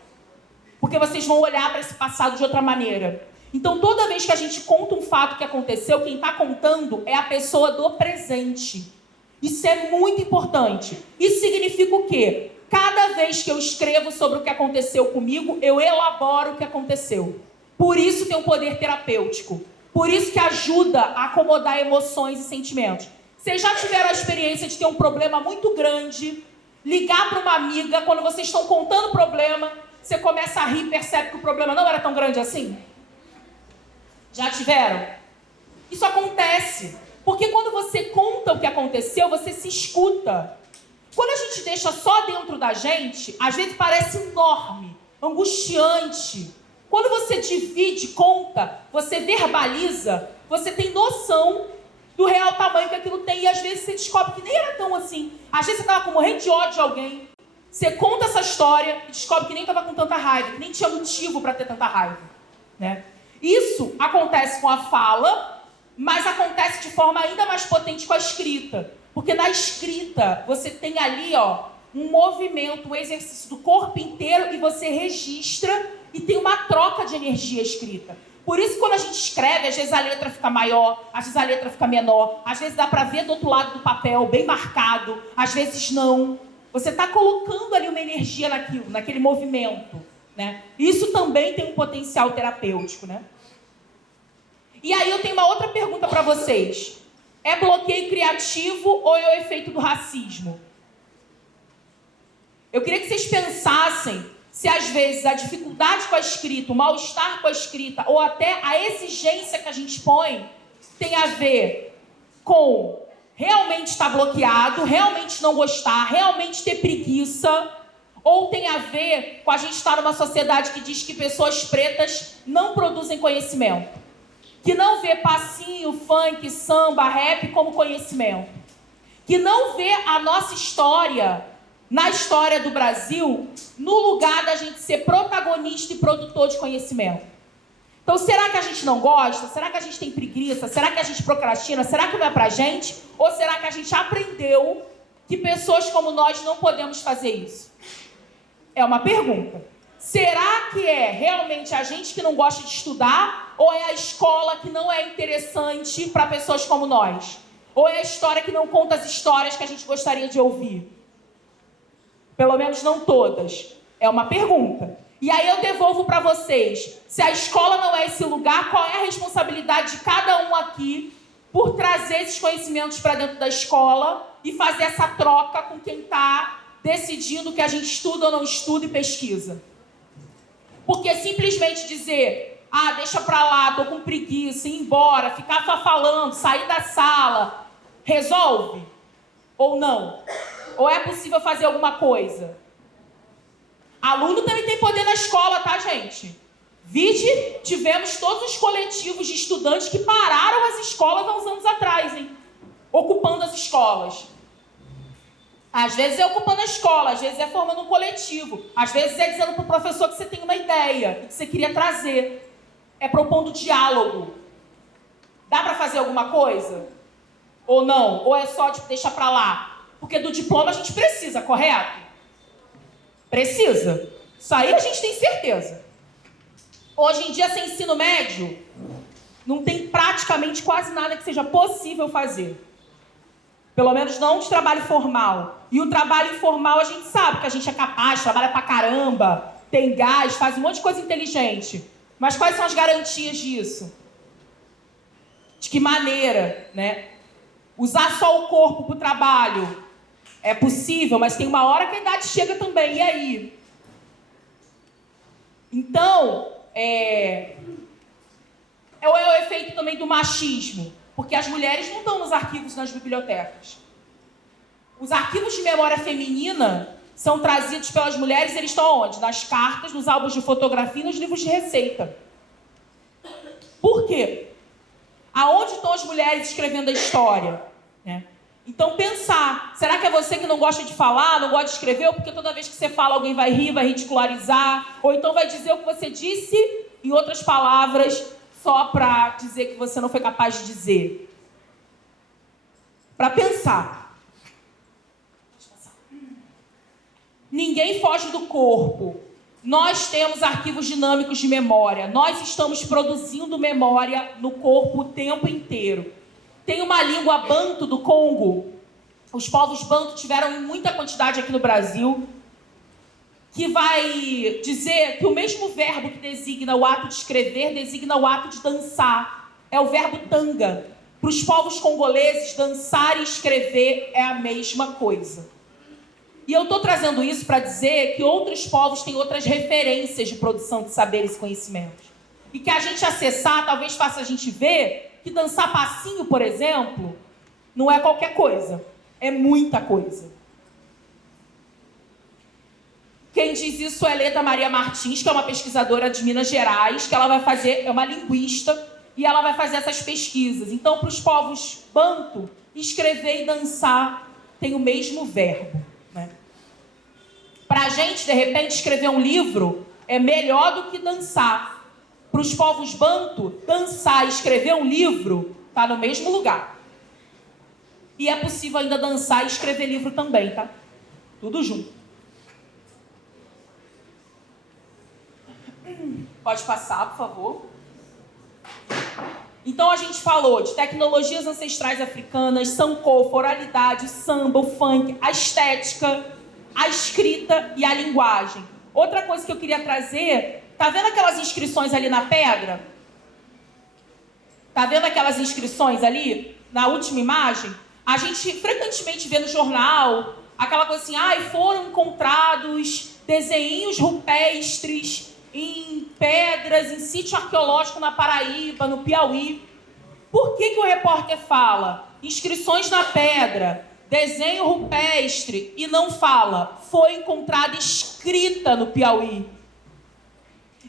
Porque vocês vão olhar para esse passado de outra maneira. Então, toda vez que a gente conta um fato que aconteceu, quem está contando é a pessoa do presente. Isso é muito importante. Isso significa o quê? Cada vez que eu escrevo sobre o que aconteceu comigo, eu elaboro o que aconteceu. Por isso tem um poder terapêutico. Por isso que ajuda a acomodar emoções e sentimentos. Vocês já tiveram a experiência de ter um problema muito grande, ligar para uma amiga, quando vocês estão contando o problema, você começa a rir e percebe que o problema não era tão grande assim? Já tiveram? Isso acontece. Porque quando você conta o que aconteceu, você se escuta. Quando a gente deixa só dentro da gente, às vezes parece enorme, angustiante. Quando você divide, conta, você verbaliza, você tem noção do real tamanho que aquilo tem. E às vezes você descobre que nem era tão assim. Às vezes você estava morrendo de ódio de alguém. Você conta essa história e descobre que nem estava com tanta raiva, que nem tinha motivo para ter tanta raiva, né? Isso acontece com a fala, mas acontece de forma ainda mais potente com a escrita. Porque na escrita você tem ali, ó, um movimento, um exercício do corpo inteiro e você registra e tem uma troca de energia escrita. Por isso, quando a gente escreve, às vezes a letra fica maior, às vezes a letra fica menor, às vezes dá para ver do outro lado do papel, bem marcado, às vezes não. Você está colocando ali uma energia naquilo, naquele movimento, né? Isso também tem um potencial terapêutico, né? E aí eu tenho uma outra pergunta para vocês. É bloqueio criativo ou é o efeito do racismo? Eu queria que vocês pensassem se às vezes a dificuldade com a escrita, o mal-estar com a escrita ou até a exigência que a gente põe tem a ver com realmente estar bloqueado, realmente não gostar, realmente ter preguiça, ou tem a ver com a gente estar numa sociedade que diz que pessoas pretas não produzem conhecimento, que não vê passinho, funk, samba, rap como conhecimento, que não vê a nossa história, na história do Brasil, no lugar da gente ser protagonista e produtor de conhecimento. Então, será que a gente não gosta? Será que a gente tem preguiça? Será que a gente procrastina? Será que não é pra gente? Ou será que a gente aprendeu que pessoas como nós não podemos fazer isso? É uma pergunta. Será que é realmente a gente que não gosta de estudar ou é a escola que não é interessante para pessoas como nós? Ou é a história que não conta as histórias que a gente gostaria de ouvir? Pelo menos não todas. É uma pergunta. E aí eu devolvo para vocês. Se a escola não é esse lugar, qual é a responsabilidade de cada um aqui por trazer esses conhecimentos para dentro da escola e fazer essa troca com quem está decidindo o que a gente estuda ou não estuda e pesquisa? Porque simplesmente dizer, deixa pra lá, tô com preguiça, ir embora, ficar só falando, sair da sala, resolve? Ou não? Ou é possível fazer alguma coisa? Aluno também tem poder na escola, tá, gente? Tivemos todos os coletivos de estudantes que pararam as escolas há uns anos atrás, hein? Ocupando as escolas. Às vezes é ocupando a escola, às vezes é formando um coletivo, às vezes é dizendo para o professor que você tem uma ideia, que você queria trazer. É propondo diálogo. Dá para fazer alguma coisa? Ou não? Ou é só tipo, deixa para lá? Porque do diploma a gente precisa, correto? Precisa. Isso aí a gente tem certeza. Hoje em dia, sem ensino médio, não tem praticamente quase nada que seja possível fazer. Pelo menos não de trabalho formal. E o trabalho informal a gente sabe que a gente é capaz, trabalha pra caramba, tem gás, faz um monte de coisa inteligente. Mas quais são as garantias disso? De que maneira, né? Usar só o corpo pro trabalho é possível, mas tem uma hora que a idade chega também. E aí? Então, é o efeito também do machismo. Porque as mulheres não estão nos arquivos, nas bibliotecas. Os arquivos de memória feminina são trazidos pelas mulheres, eles estão onde? Nas cartas, nos álbuns de fotografia e nos livros de receita. Por quê? Aonde estão as mulheres escrevendo a história? Né? Então, pensar, será que é você que não gosta de falar, não gosta de escrever, ou porque toda vez que você fala alguém vai rir, vai ridicularizar, ou então vai dizer o que você disse, em outras palavras, só para dizer que você não foi capaz de dizer. Para pensar. Ninguém foge do corpo. Nós temos arquivos dinâmicos de memória. Nós estamos produzindo memória no corpo o tempo inteiro. Tem uma língua banto do Congo. Os povos banto tiveram em muita quantidade aqui no Brasil, que vai dizer que o mesmo verbo que designa o ato de escrever designa o ato de dançar. É o verbo tanga. Para os povos congoleses, dançar e escrever é a mesma coisa. E eu estou trazendo isso para dizer que outros povos têm outras referências de produção de saberes e conhecimentos. E que a gente acessar talvez faça a gente ver que dançar passinho, por exemplo, não é qualquer coisa. É muita coisa. Quem diz isso é Leda Maria Martins, que é uma pesquisadora de Minas Gerais, que ela vai fazer, é uma linguista, e ela vai fazer essas pesquisas. Então, para os povos banto, escrever e dançar tem o mesmo verbo. Né? Para a gente, de repente, escrever um livro é melhor do que dançar. Para os povos banto, dançar e escrever um livro está no mesmo lugar. E é possível ainda dançar e escrever livro também, tá? Tudo junto. Pode passar, por favor. Então, a gente falou de tecnologias ancestrais africanas, sankofa, oralidade, samba, o funk, a estética, a escrita e a linguagem. Outra coisa que eu queria trazer, tá vendo aquelas inscrições ali na pedra? Tá vendo aquelas inscrições ali, na última imagem? A gente frequentemente vê no jornal aquela coisa assim, foram encontrados desenhinhos rupestres em pedras, em sítio arqueológico na Paraíba, no Piauí. Por que o repórter fala inscrições na pedra, desenho rupestre, e não fala foi encontrada escrita no Piauí?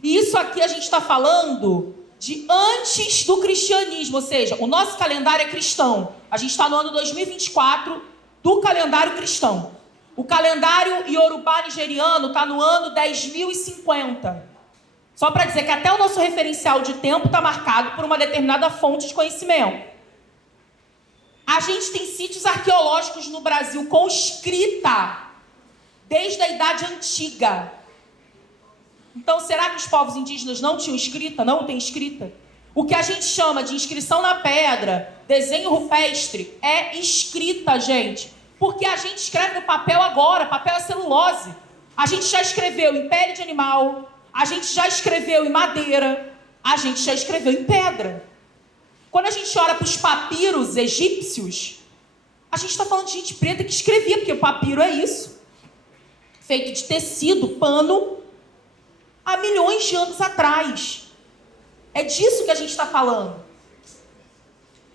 E isso aqui a gente está falando de antes do cristianismo, ou seja, o nosso calendário é cristão. A gente está no ano 2024 do calendário cristão. O calendário iorubá nigeriano está no ano 10.050. Só para dizer que até o nosso referencial de tempo está marcado por uma determinada fonte de conhecimento. A gente tem sítios arqueológicos no Brasil com escrita desde a Idade Antiga. Então, será que os povos indígenas não tinham escrita? Não tem escrita? O que a gente chama de inscrição na pedra, desenho rupestre, é escrita, gente. Porque a gente escreve no papel agora, papel é celulose. A gente já escreveu em pele de animal, a gente já escreveu em madeira, a gente já escreveu em pedra. Quando a gente olha para os papiros egípcios, a gente está falando de gente preta que escrevia, porque o papiro é isso. Feito de tecido, pano, há milhões de anos atrás. É disso que a gente está falando.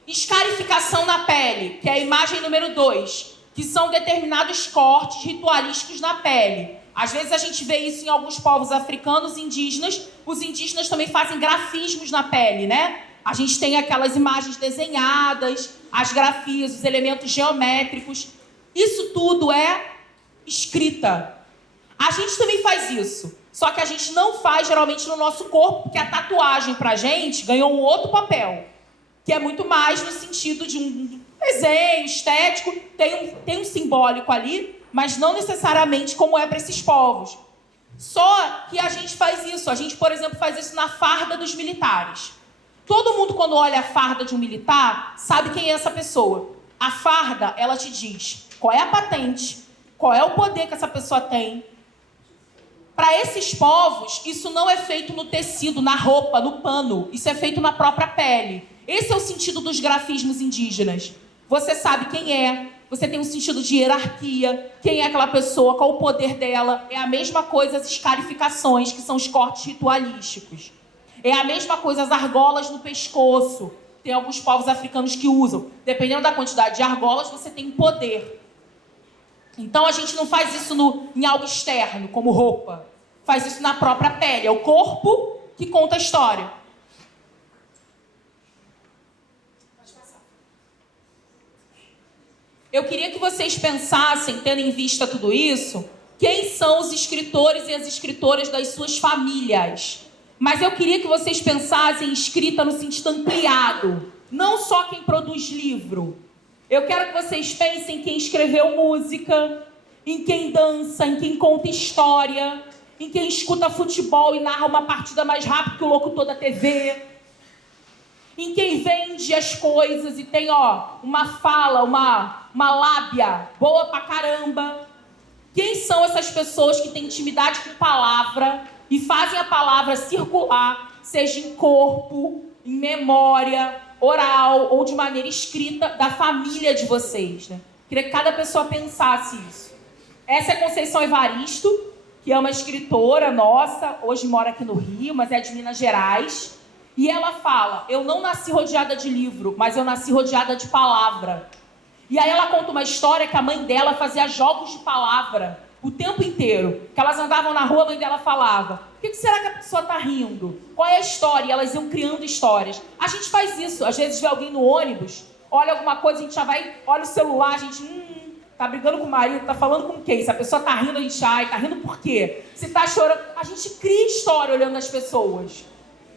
Escarificação na pele, que é a imagem número 2, que são determinados cortes ritualísticos na pele. Às vezes a gente vê isso em alguns povos africanos, indígenas. Os indígenas também fazem grafismos na pele, né? A gente tem aquelas imagens desenhadas, as grafias, os elementos geométricos. Isso tudo é escrita. A gente também faz isso. Só que a gente não faz geralmente no nosso corpo, porque a tatuagem pra gente ganhou um outro papel, que é muito mais no sentido de um desenho estético, tem um simbólico ali, mas não necessariamente como é para esses povos. Só que a gente faz isso. A gente, por exemplo, faz isso na farda dos militares. Todo mundo, quando olha a farda de um militar, sabe quem é essa pessoa. A farda, ela te diz qual é a patente, qual é o poder que essa pessoa tem. Para esses povos, isso não é feito no tecido, na roupa, no pano. Isso é feito na própria pele. Esse é o sentido dos grafismos indígenas. Você sabe quem é, você tem um sentido de hierarquia, quem é aquela pessoa, qual o poder dela. É a mesma coisa as escarificações, que são os cortes ritualísticos. É a mesma coisa as argolas no pescoço. Tem alguns povos africanos que usam. Dependendo da quantidade de argolas, você tem poder. Então a gente não faz isso em algo externo, como roupa. Faz isso na própria pele. É o corpo que conta a história. Eu queria que vocês pensassem, tendo em vista tudo isso, quem são os escritores e as escritoras das suas famílias. Mas eu queria que vocês pensassem em escrita no sentido ampliado. Não só quem produz livro. Eu quero que vocês pensem em quem escreveu música, em quem dança, em quem conta história, em quem escuta futebol e narra uma partida mais rápido que o locutor da TV, em quem vende as coisas e tem uma fala, uma lábia boa pra caramba. Quem são essas pessoas que têm intimidade com palavra e fazem a palavra circular, seja em corpo, em memória, oral ou de maneira escrita, da família de vocês, né? Queria que cada pessoa pensasse isso. Essa é a Conceição Evaristo, que é uma escritora nossa, hoje mora aqui no Rio, mas é de Minas Gerais. E ela fala, eu não nasci rodeada de livro, mas eu nasci rodeada de palavra. E aí ela conta uma história que a mãe dela fazia jogos de palavra o tempo inteiro. Que elas andavam na rua, a mãe dela falava, por que será que a pessoa está rindo? Qual é a história? E elas iam criando histórias. A gente faz isso. Às vezes vê alguém no ônibus, olha alguma coisa, a gente já vai, olha o celular, a gente, tá brigando com o marido, tá falando com quem? Se a pessoa tá rindo, a gente, tá rindo por quê? Se tá chorando, a gente cria história olhando as pessoas,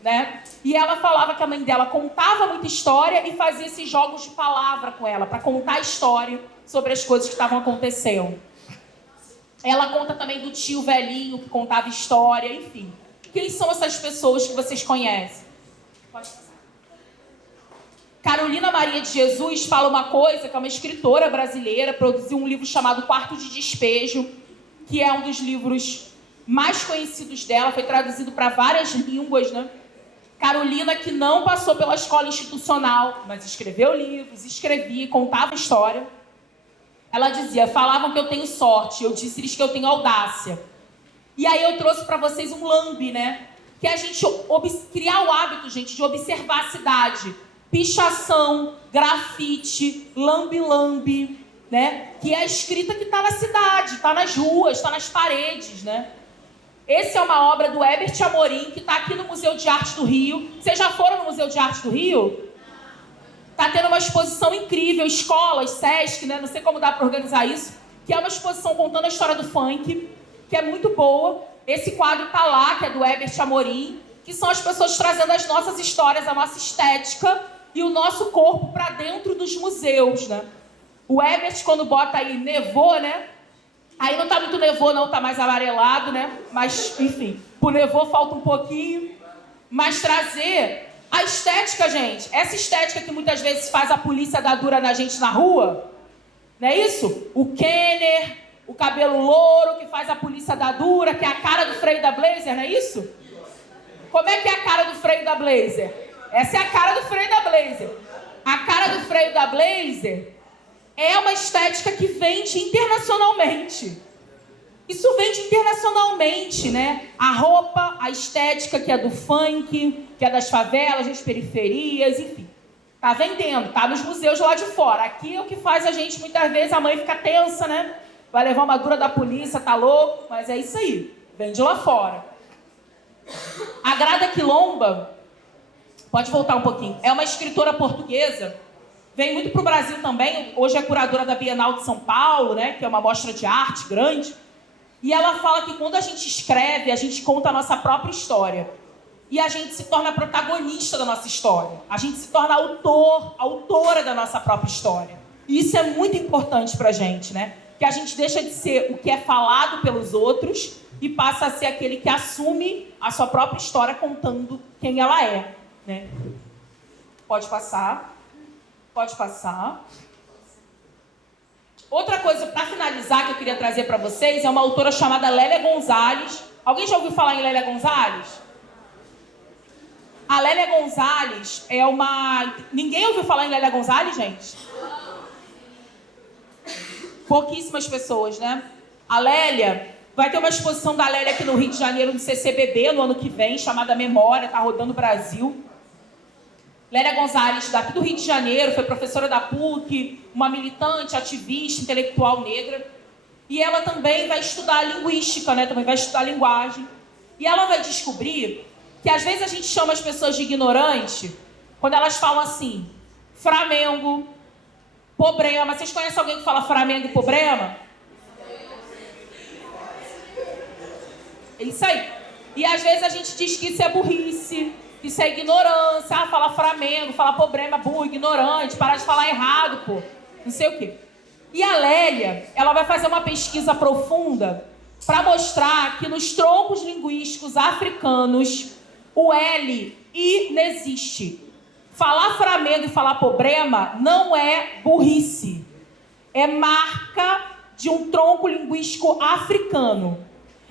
né? E ela falava que a mãe dela contava muita história e fazia esses jogos de palavra com ela, para contar a história sobre as coisas que estavam acontecendo. Ela conta também do tio velhinho que contava história, enfim. Quem são essas pessoas que vocês conhecem? Pode passar. Carolina Maria de Jesus fala uma coisa, que é uma escritora brasileira, produziu um livro chamado Quarto de Despejo, que é um dos livros mais conhecidos dela, foi traduzido para várias línguas, né? Carolina, que não passou pela escola institucional, mas escreveu livros, escrevia, contava história. Ela dizia, falavam que eu tenho sorte, eu disse-lhes que eu tenho audácia. E aí eu trouxe para vocês um lambe, né? Que é a gente criar o hábito, gente, de observar a cidade. Pichação, grafite, lambe-lambe, né? Que é a escrita que está na cidade, está nas ruas, está nas paredes, né? Essa é uma obra do Herbert Amorim, que está aqui no Museu de Arte do Rio. Vocês já foram no Museu de Arte do Rio? Está tendo uma exposição incrível, escolas, Sesc, né? Não sei como dá para organizar isso, que é uma exposição contando a história do funk, que é muito boa. Esse quadro está lá, que é do Herbert Amorim, que são as pessoas trazendo as nossas histórias, a nossa estética e o nosso corpo para dentro dos museus, né? O Herbert, quando bota aí nevou, né? Aí não tá muito nevô, não, tá mais amarelado, né? Mas, enfim, pro nevô falta um pouquinho. Mas trazer a estética, gente. Essa estética que muitas vezes faz a polícia dar dura na gente na rua, não é isso? O Kenner, o cabelo louro que faz a polícia dar dura, que é a cara do freio da Blazer, não é isso? Como é que é a cara do freio da Blazer? Essa é a cara do freio da Blazer. A cara do freio da Blazer é uma estética que vende internacionalmente. Isso vende internacionalmente, né? A roupa, a estética que é do funk, que é das favelas, das periferias, enfim. Tá vendendo, tá nos museus lá de fora. Aqui é o que faz a gente, muitas vezes, a mãe fica tensa, né? Vai levar uma dura da polícia, tá louco? Mas é isso aí, vende lá fora. A Grada Quilomba, pode voltar um pouquinho, é uma escritora portuguesa, vem muito pro Brasil também, hoje é curadora da Bienal de São Paulo, né? Que é uma mostra de arte grande. E ela fala que quando a gente escreve, a gente conta a nossa própria história. E a gente se torna protagonista da nossa história. A gente se torna autora da nossa própria história. E isso é muito importante pra gente, né? Que a gente deixa de ser o que é falado pelos outros e passa a ser aquele que assume a sua própria história contando quem ela é, né? Pode passar. Pode passar. Outra coisa, para finalizar, que eu queria trazer para vocês, é uma autora chamada Lélia Gonzalez. Alguém já ouviu falar em Lélia Gonzalez? A Lélia Gonzalez é uma... Ninguém ouviu falar em Lélia Gonzalez, gente? Pouquíssimas pessoas, né? A Lélia... Vai ter uma exposição da Lélia aqui no Rio de Janeiro, no CCBB, no ano que vem, chamada Memória, tá rodando o Brasil. Lélia Gonzalez, daqui do Rio de Janeiro, foi professora da PUC, uma militante, ativista, intelectual negra. E ela também vai estudar linguística, né? Também vai estudar linguagem. E ela vai descobrir que às vezes a gente chama as pessoas de ignorante quando elas falam assim, Flamengo, problema. Vocês conhecem alguém que fala Flamengo e problema? É isso aí. E às vezes a gente diz que isso é burrice, isso é ignorância. Ah, fala Flamengo, fala problema, burro, ignorante, parar de falar errado, pô. Não sei o quê. E a Lélia, ela vai fazer uma pesquisa profunda para mostrar que nos troncos linguísticos africanos o L inexiste. Falar Flamengo e falar problema não é burrice. É marca de um tronco linguístico africano.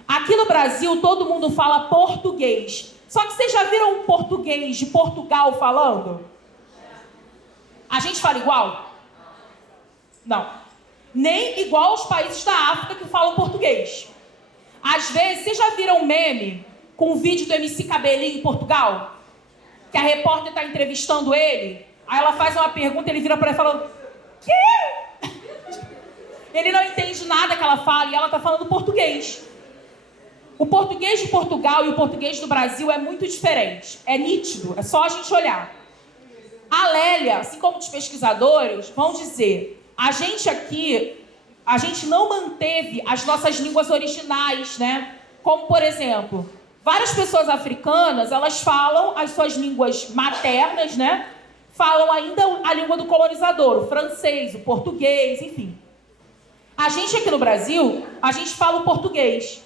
Aqui no Brasil, todo mundo fala português. Só que vocês já viram um português de Portugal falando? A gente fala igual? Não. Nem igual aos países da África que falam português. Às vezes, vocês já viram um meme com um vídeo do MC Cabelinho em Portugal? Que a repórter está entrevistando ele, aí ela faz uma pergunta, ele vira para ela falando, quê? Ele não entende nada que ela fala e ela está falando português. O português de Portugal e o português do Brasil é muito diferente. É nítido, é só a gente olhar. A Lélia, assim como os pesquisadores, vão dizer, a gente aqui, a gente não manteve as nossas línguas originais, né? Como, por exemplo, várias pessoas africanas, elas falam as suas línguas maternas, né? Falam ainda a língua do colonizador, o francês, o português, enfim. A gente aqui no Brasil, a gente fala o português.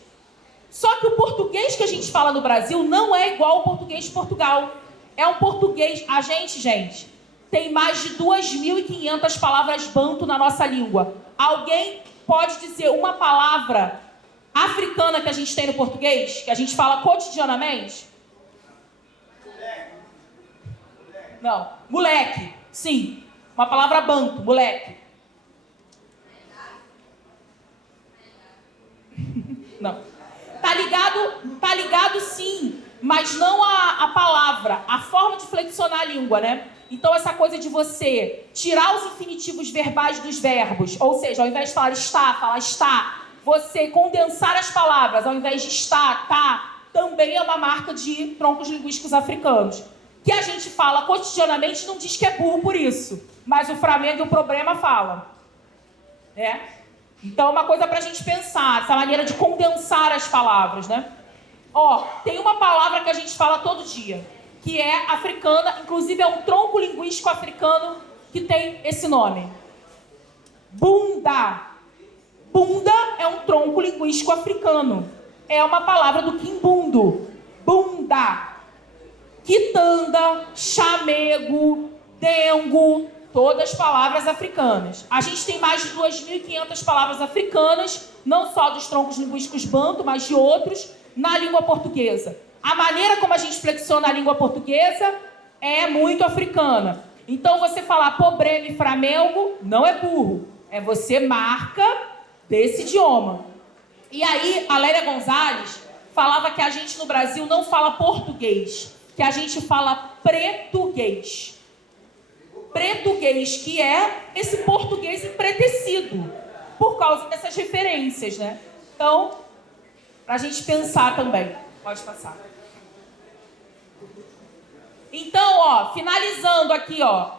Só que o português que a gente fala no Brasil não é igual ao português de Portugal. É um português... A gente, tem mais de 2.500 palavras banto na nossa língua. Alguém pode dizer uma palavra africana que a gente tem no português? Que a gente fala cotidianamente? Não. Moleque. Sim. Uma palavra banto. Moleque. Não. Tá ligado sim, mas não a palavra, a forma de flexionar a língua, né? Então essa coisa de você tirar os infinitivos verbais dos verbos, ou seja, ao invés de falar está, você condensar as palavras, ao invés de está, tá, também é uma marca de troncos linguísticos africanos. Que a gente fala cotidianamente não diz que é burro por isso, mas o Flamengo e o problema fala, né? Então, uma coisa para a gente pensar, essa maneira de condensar as palavras, né? Ó, tem uma palavra que a gente fala todo dia, que é africana, inclusive é um tronco linguístico africano que tem esse nome. Bunda. Bunda é um tronco linguístico africano. É uma palavra do quimbundo. Bunda. Quitanda, chamego, dengo, todas palavras africanas. A gente tem mais de 2.500 palavras africanas, não só dos troncos linguísticos banto, mas de outros, na língua portuguesa. A maneira como a gente flexiona a língua portuguesa é muito africana. Então, você falar problema e Flamengo não é burro. É você marca desse idioma. E aí, a Lélia Gonzalez falava que a gente no Brasil não fala português, que a gente fala pretuguês. Pretuguês, que é esse português empretecido, por causa dessas referências, né? Então, pra gente pensar também. Pode passar. Então, ó, finalizando aqui, ó,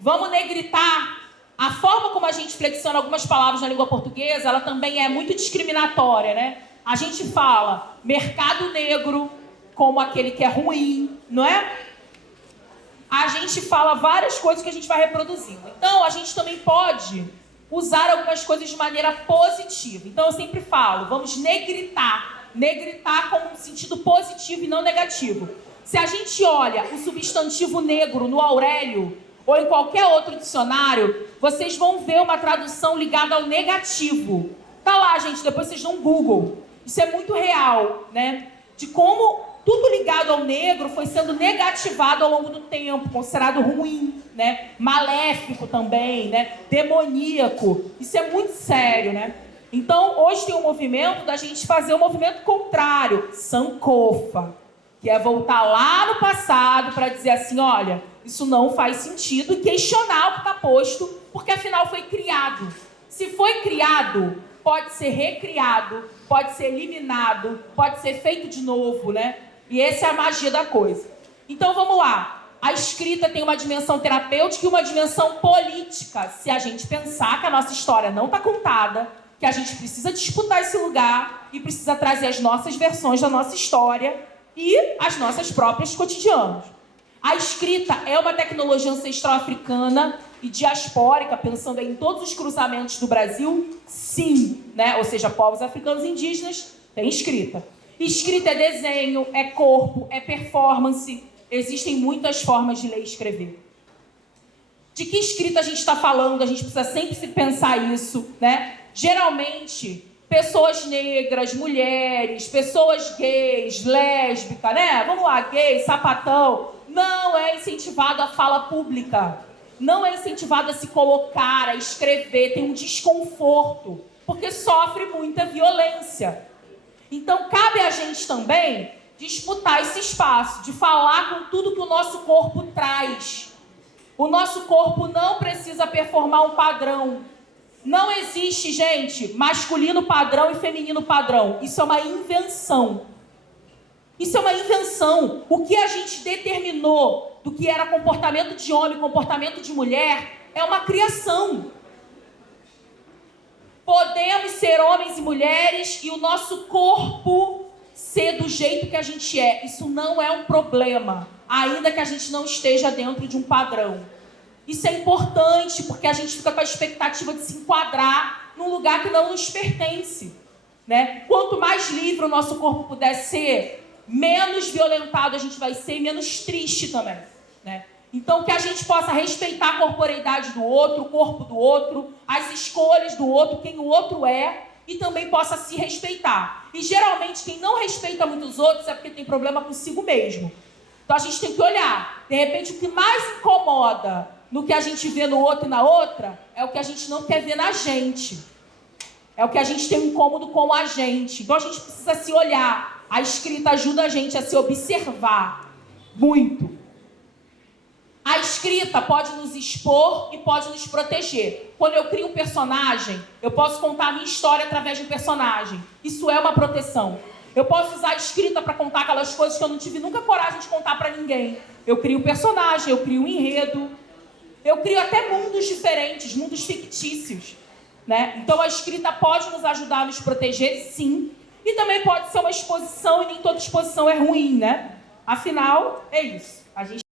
vamos negritar. A forma como a gente flexiona algumas palavras na língua portuguesa, ela também é muito discriminatória, né? A gente fala mercado negro como aquele que é ruim, não é? A gente fala várias coisas que a gente vai reproduzindo. Então, a gente também pode usar algumas coisas de maneira positiva. Então, eu sempre falo, vamos negritar. Negritar como um sentido positivo e não negativo. Se a gente olha o substantivo negro no Aurélio, ou em qualquer outro dicionário, vocês vão ver uma tradução ligada ao negativo. Tá lá, gente, depois vocês dão um Google. Isso é muito real, né? De como tudo ligado ao negro foi sendo negativado ao longo do tempo, considerado ruim, né? Maléfico também, né? Demoníaco. Isso é muito sério, né? Então, hoje tem um movimento da gente fazer o movimento contrário, Sankofa, que é voltar lá no passado para dizer assim, olha, isso não faz sentido, e questionar o que está posto, porque afinal foi criado. Se foi criado, pode ser recriado, pode ser eliminado, pode ser feito de novo, né? E essa é a magia da coisa. Então vamos lá. A escrita tem uma dimensão terapêutica e uma dimensão política. Se a gente pensar que a nossa história não está contada, que a gente precisa disputar esse lugar e precisa trazer as nossas versões da nossa história e as nossas próprias cotidianas. A escrita é uma tecnologia ancestral africana e diaspórica, pensando em todos os cruzamentos do Brasil, sim, né? Ou seja, povos africanos e indígenas têm escrita. Escrita é desenho, é corpo, é performance. Existem muitas formas de ler e escrever. De que escrita a gente está falando? A gente precisa sempre se pensar isso, né? Geralmente, pessoas negras, mulheres, pessoas gays, lésbicas, né? Vamos lá, gay, sapatão. Não é incentivado a fala pública. Não é incentivado a se colocar, a escrever. Tem um desconforto, porque sofre muita violência. Então, cabe a gente também disputar esse espaço, de falar com tudo que o nosso corpo traz. O nosso corpo não precisa performar um padrão. Não existe, gente, masculino padrão e feminino padrão. Isso é uma invenção. Isso é uma invenção. O que a gente determinou do que era comportamento de homem, comportamento de mulher, é uma criação. Podemos ser homens e mulheres e o nosso corpo ser do jeito que a gente é. Isso não é um problema, ainda que a gente não esteja dentro de um padrão. Isso é importante porque a gente fica com a expectativa de se enquadrar num lugar que não nos pertence, né? Quanto mais livre o nosso corpo puder ser, menos violentado a gente vai ser e menos triste também, né? Então, que a gente possa respeitar a corporeidade do outro, o corpo do outro, as escolhas do outro, quem o outro é, e também possa se respeitar. E, geralmente, quem não respeita muitos outros é porque tem problema consigo mesmo. Então, a gente tem que olhar. De repente, o que mais incomoda no que a gente vê no outro e na outra é o que a gente não quer ver na gente. É o que a gente tem um incômodo com a gente. Então, a gente precisa se olhar. A escrita ajuda a gente a se observar muito. A escrita pode nos expor e pode nos proteger. Quando eu crio um personagem, eu posso contar a minha história através de um personagem. Isso é uma proteção. Eu posso usar a escrita para contar aquelas coisas que eu não tive nunca coragem de contar para ninguém. Eu crio um personagem, eu crio um enredo. Eu crio até mundos diferentes, mundos fictícios, né? Então a escrita pode nos ajudar a nos proteger, sim. E também pode ser uma exposição, e nem toda exposição é ruim, né? Afinal, é isso. A gente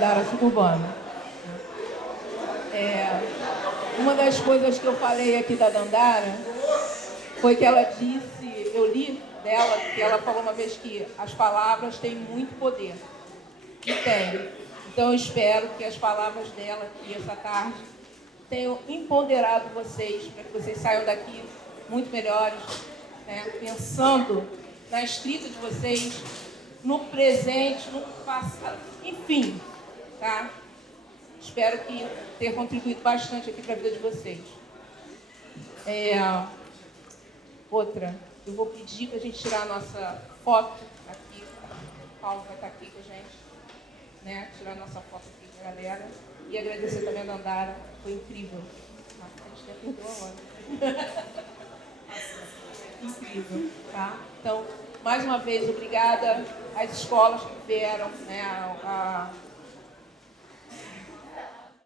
Dandara Suburbana. Uma das coisas que eu falei aqui da Dandara foi que ela disse, eu li dela, que ela falou uma vez que as palavras têm muito poder. E tem. Então eu espero que as palavras dela aqui essa tarde tenham empoderado vocês, para que vocês saiam daqui muito melhores, né? Pensando na escrita de vocês, no presente, no passado, enfim, tá? Espero que tenha contribuído bastante aqui para a vida de vocês. Outra, eu vou pedir para a gente tirar a nossa foto aqui. O Paulo vai estar aqui com a gente, né? Tirar a nossa foto aqui com a galera. E agradecer também a Dandara, foi incrível. A gente até perdeu agora. Incrível, tá? Então, mais uma vez, obrigada às escolas que vieram, né?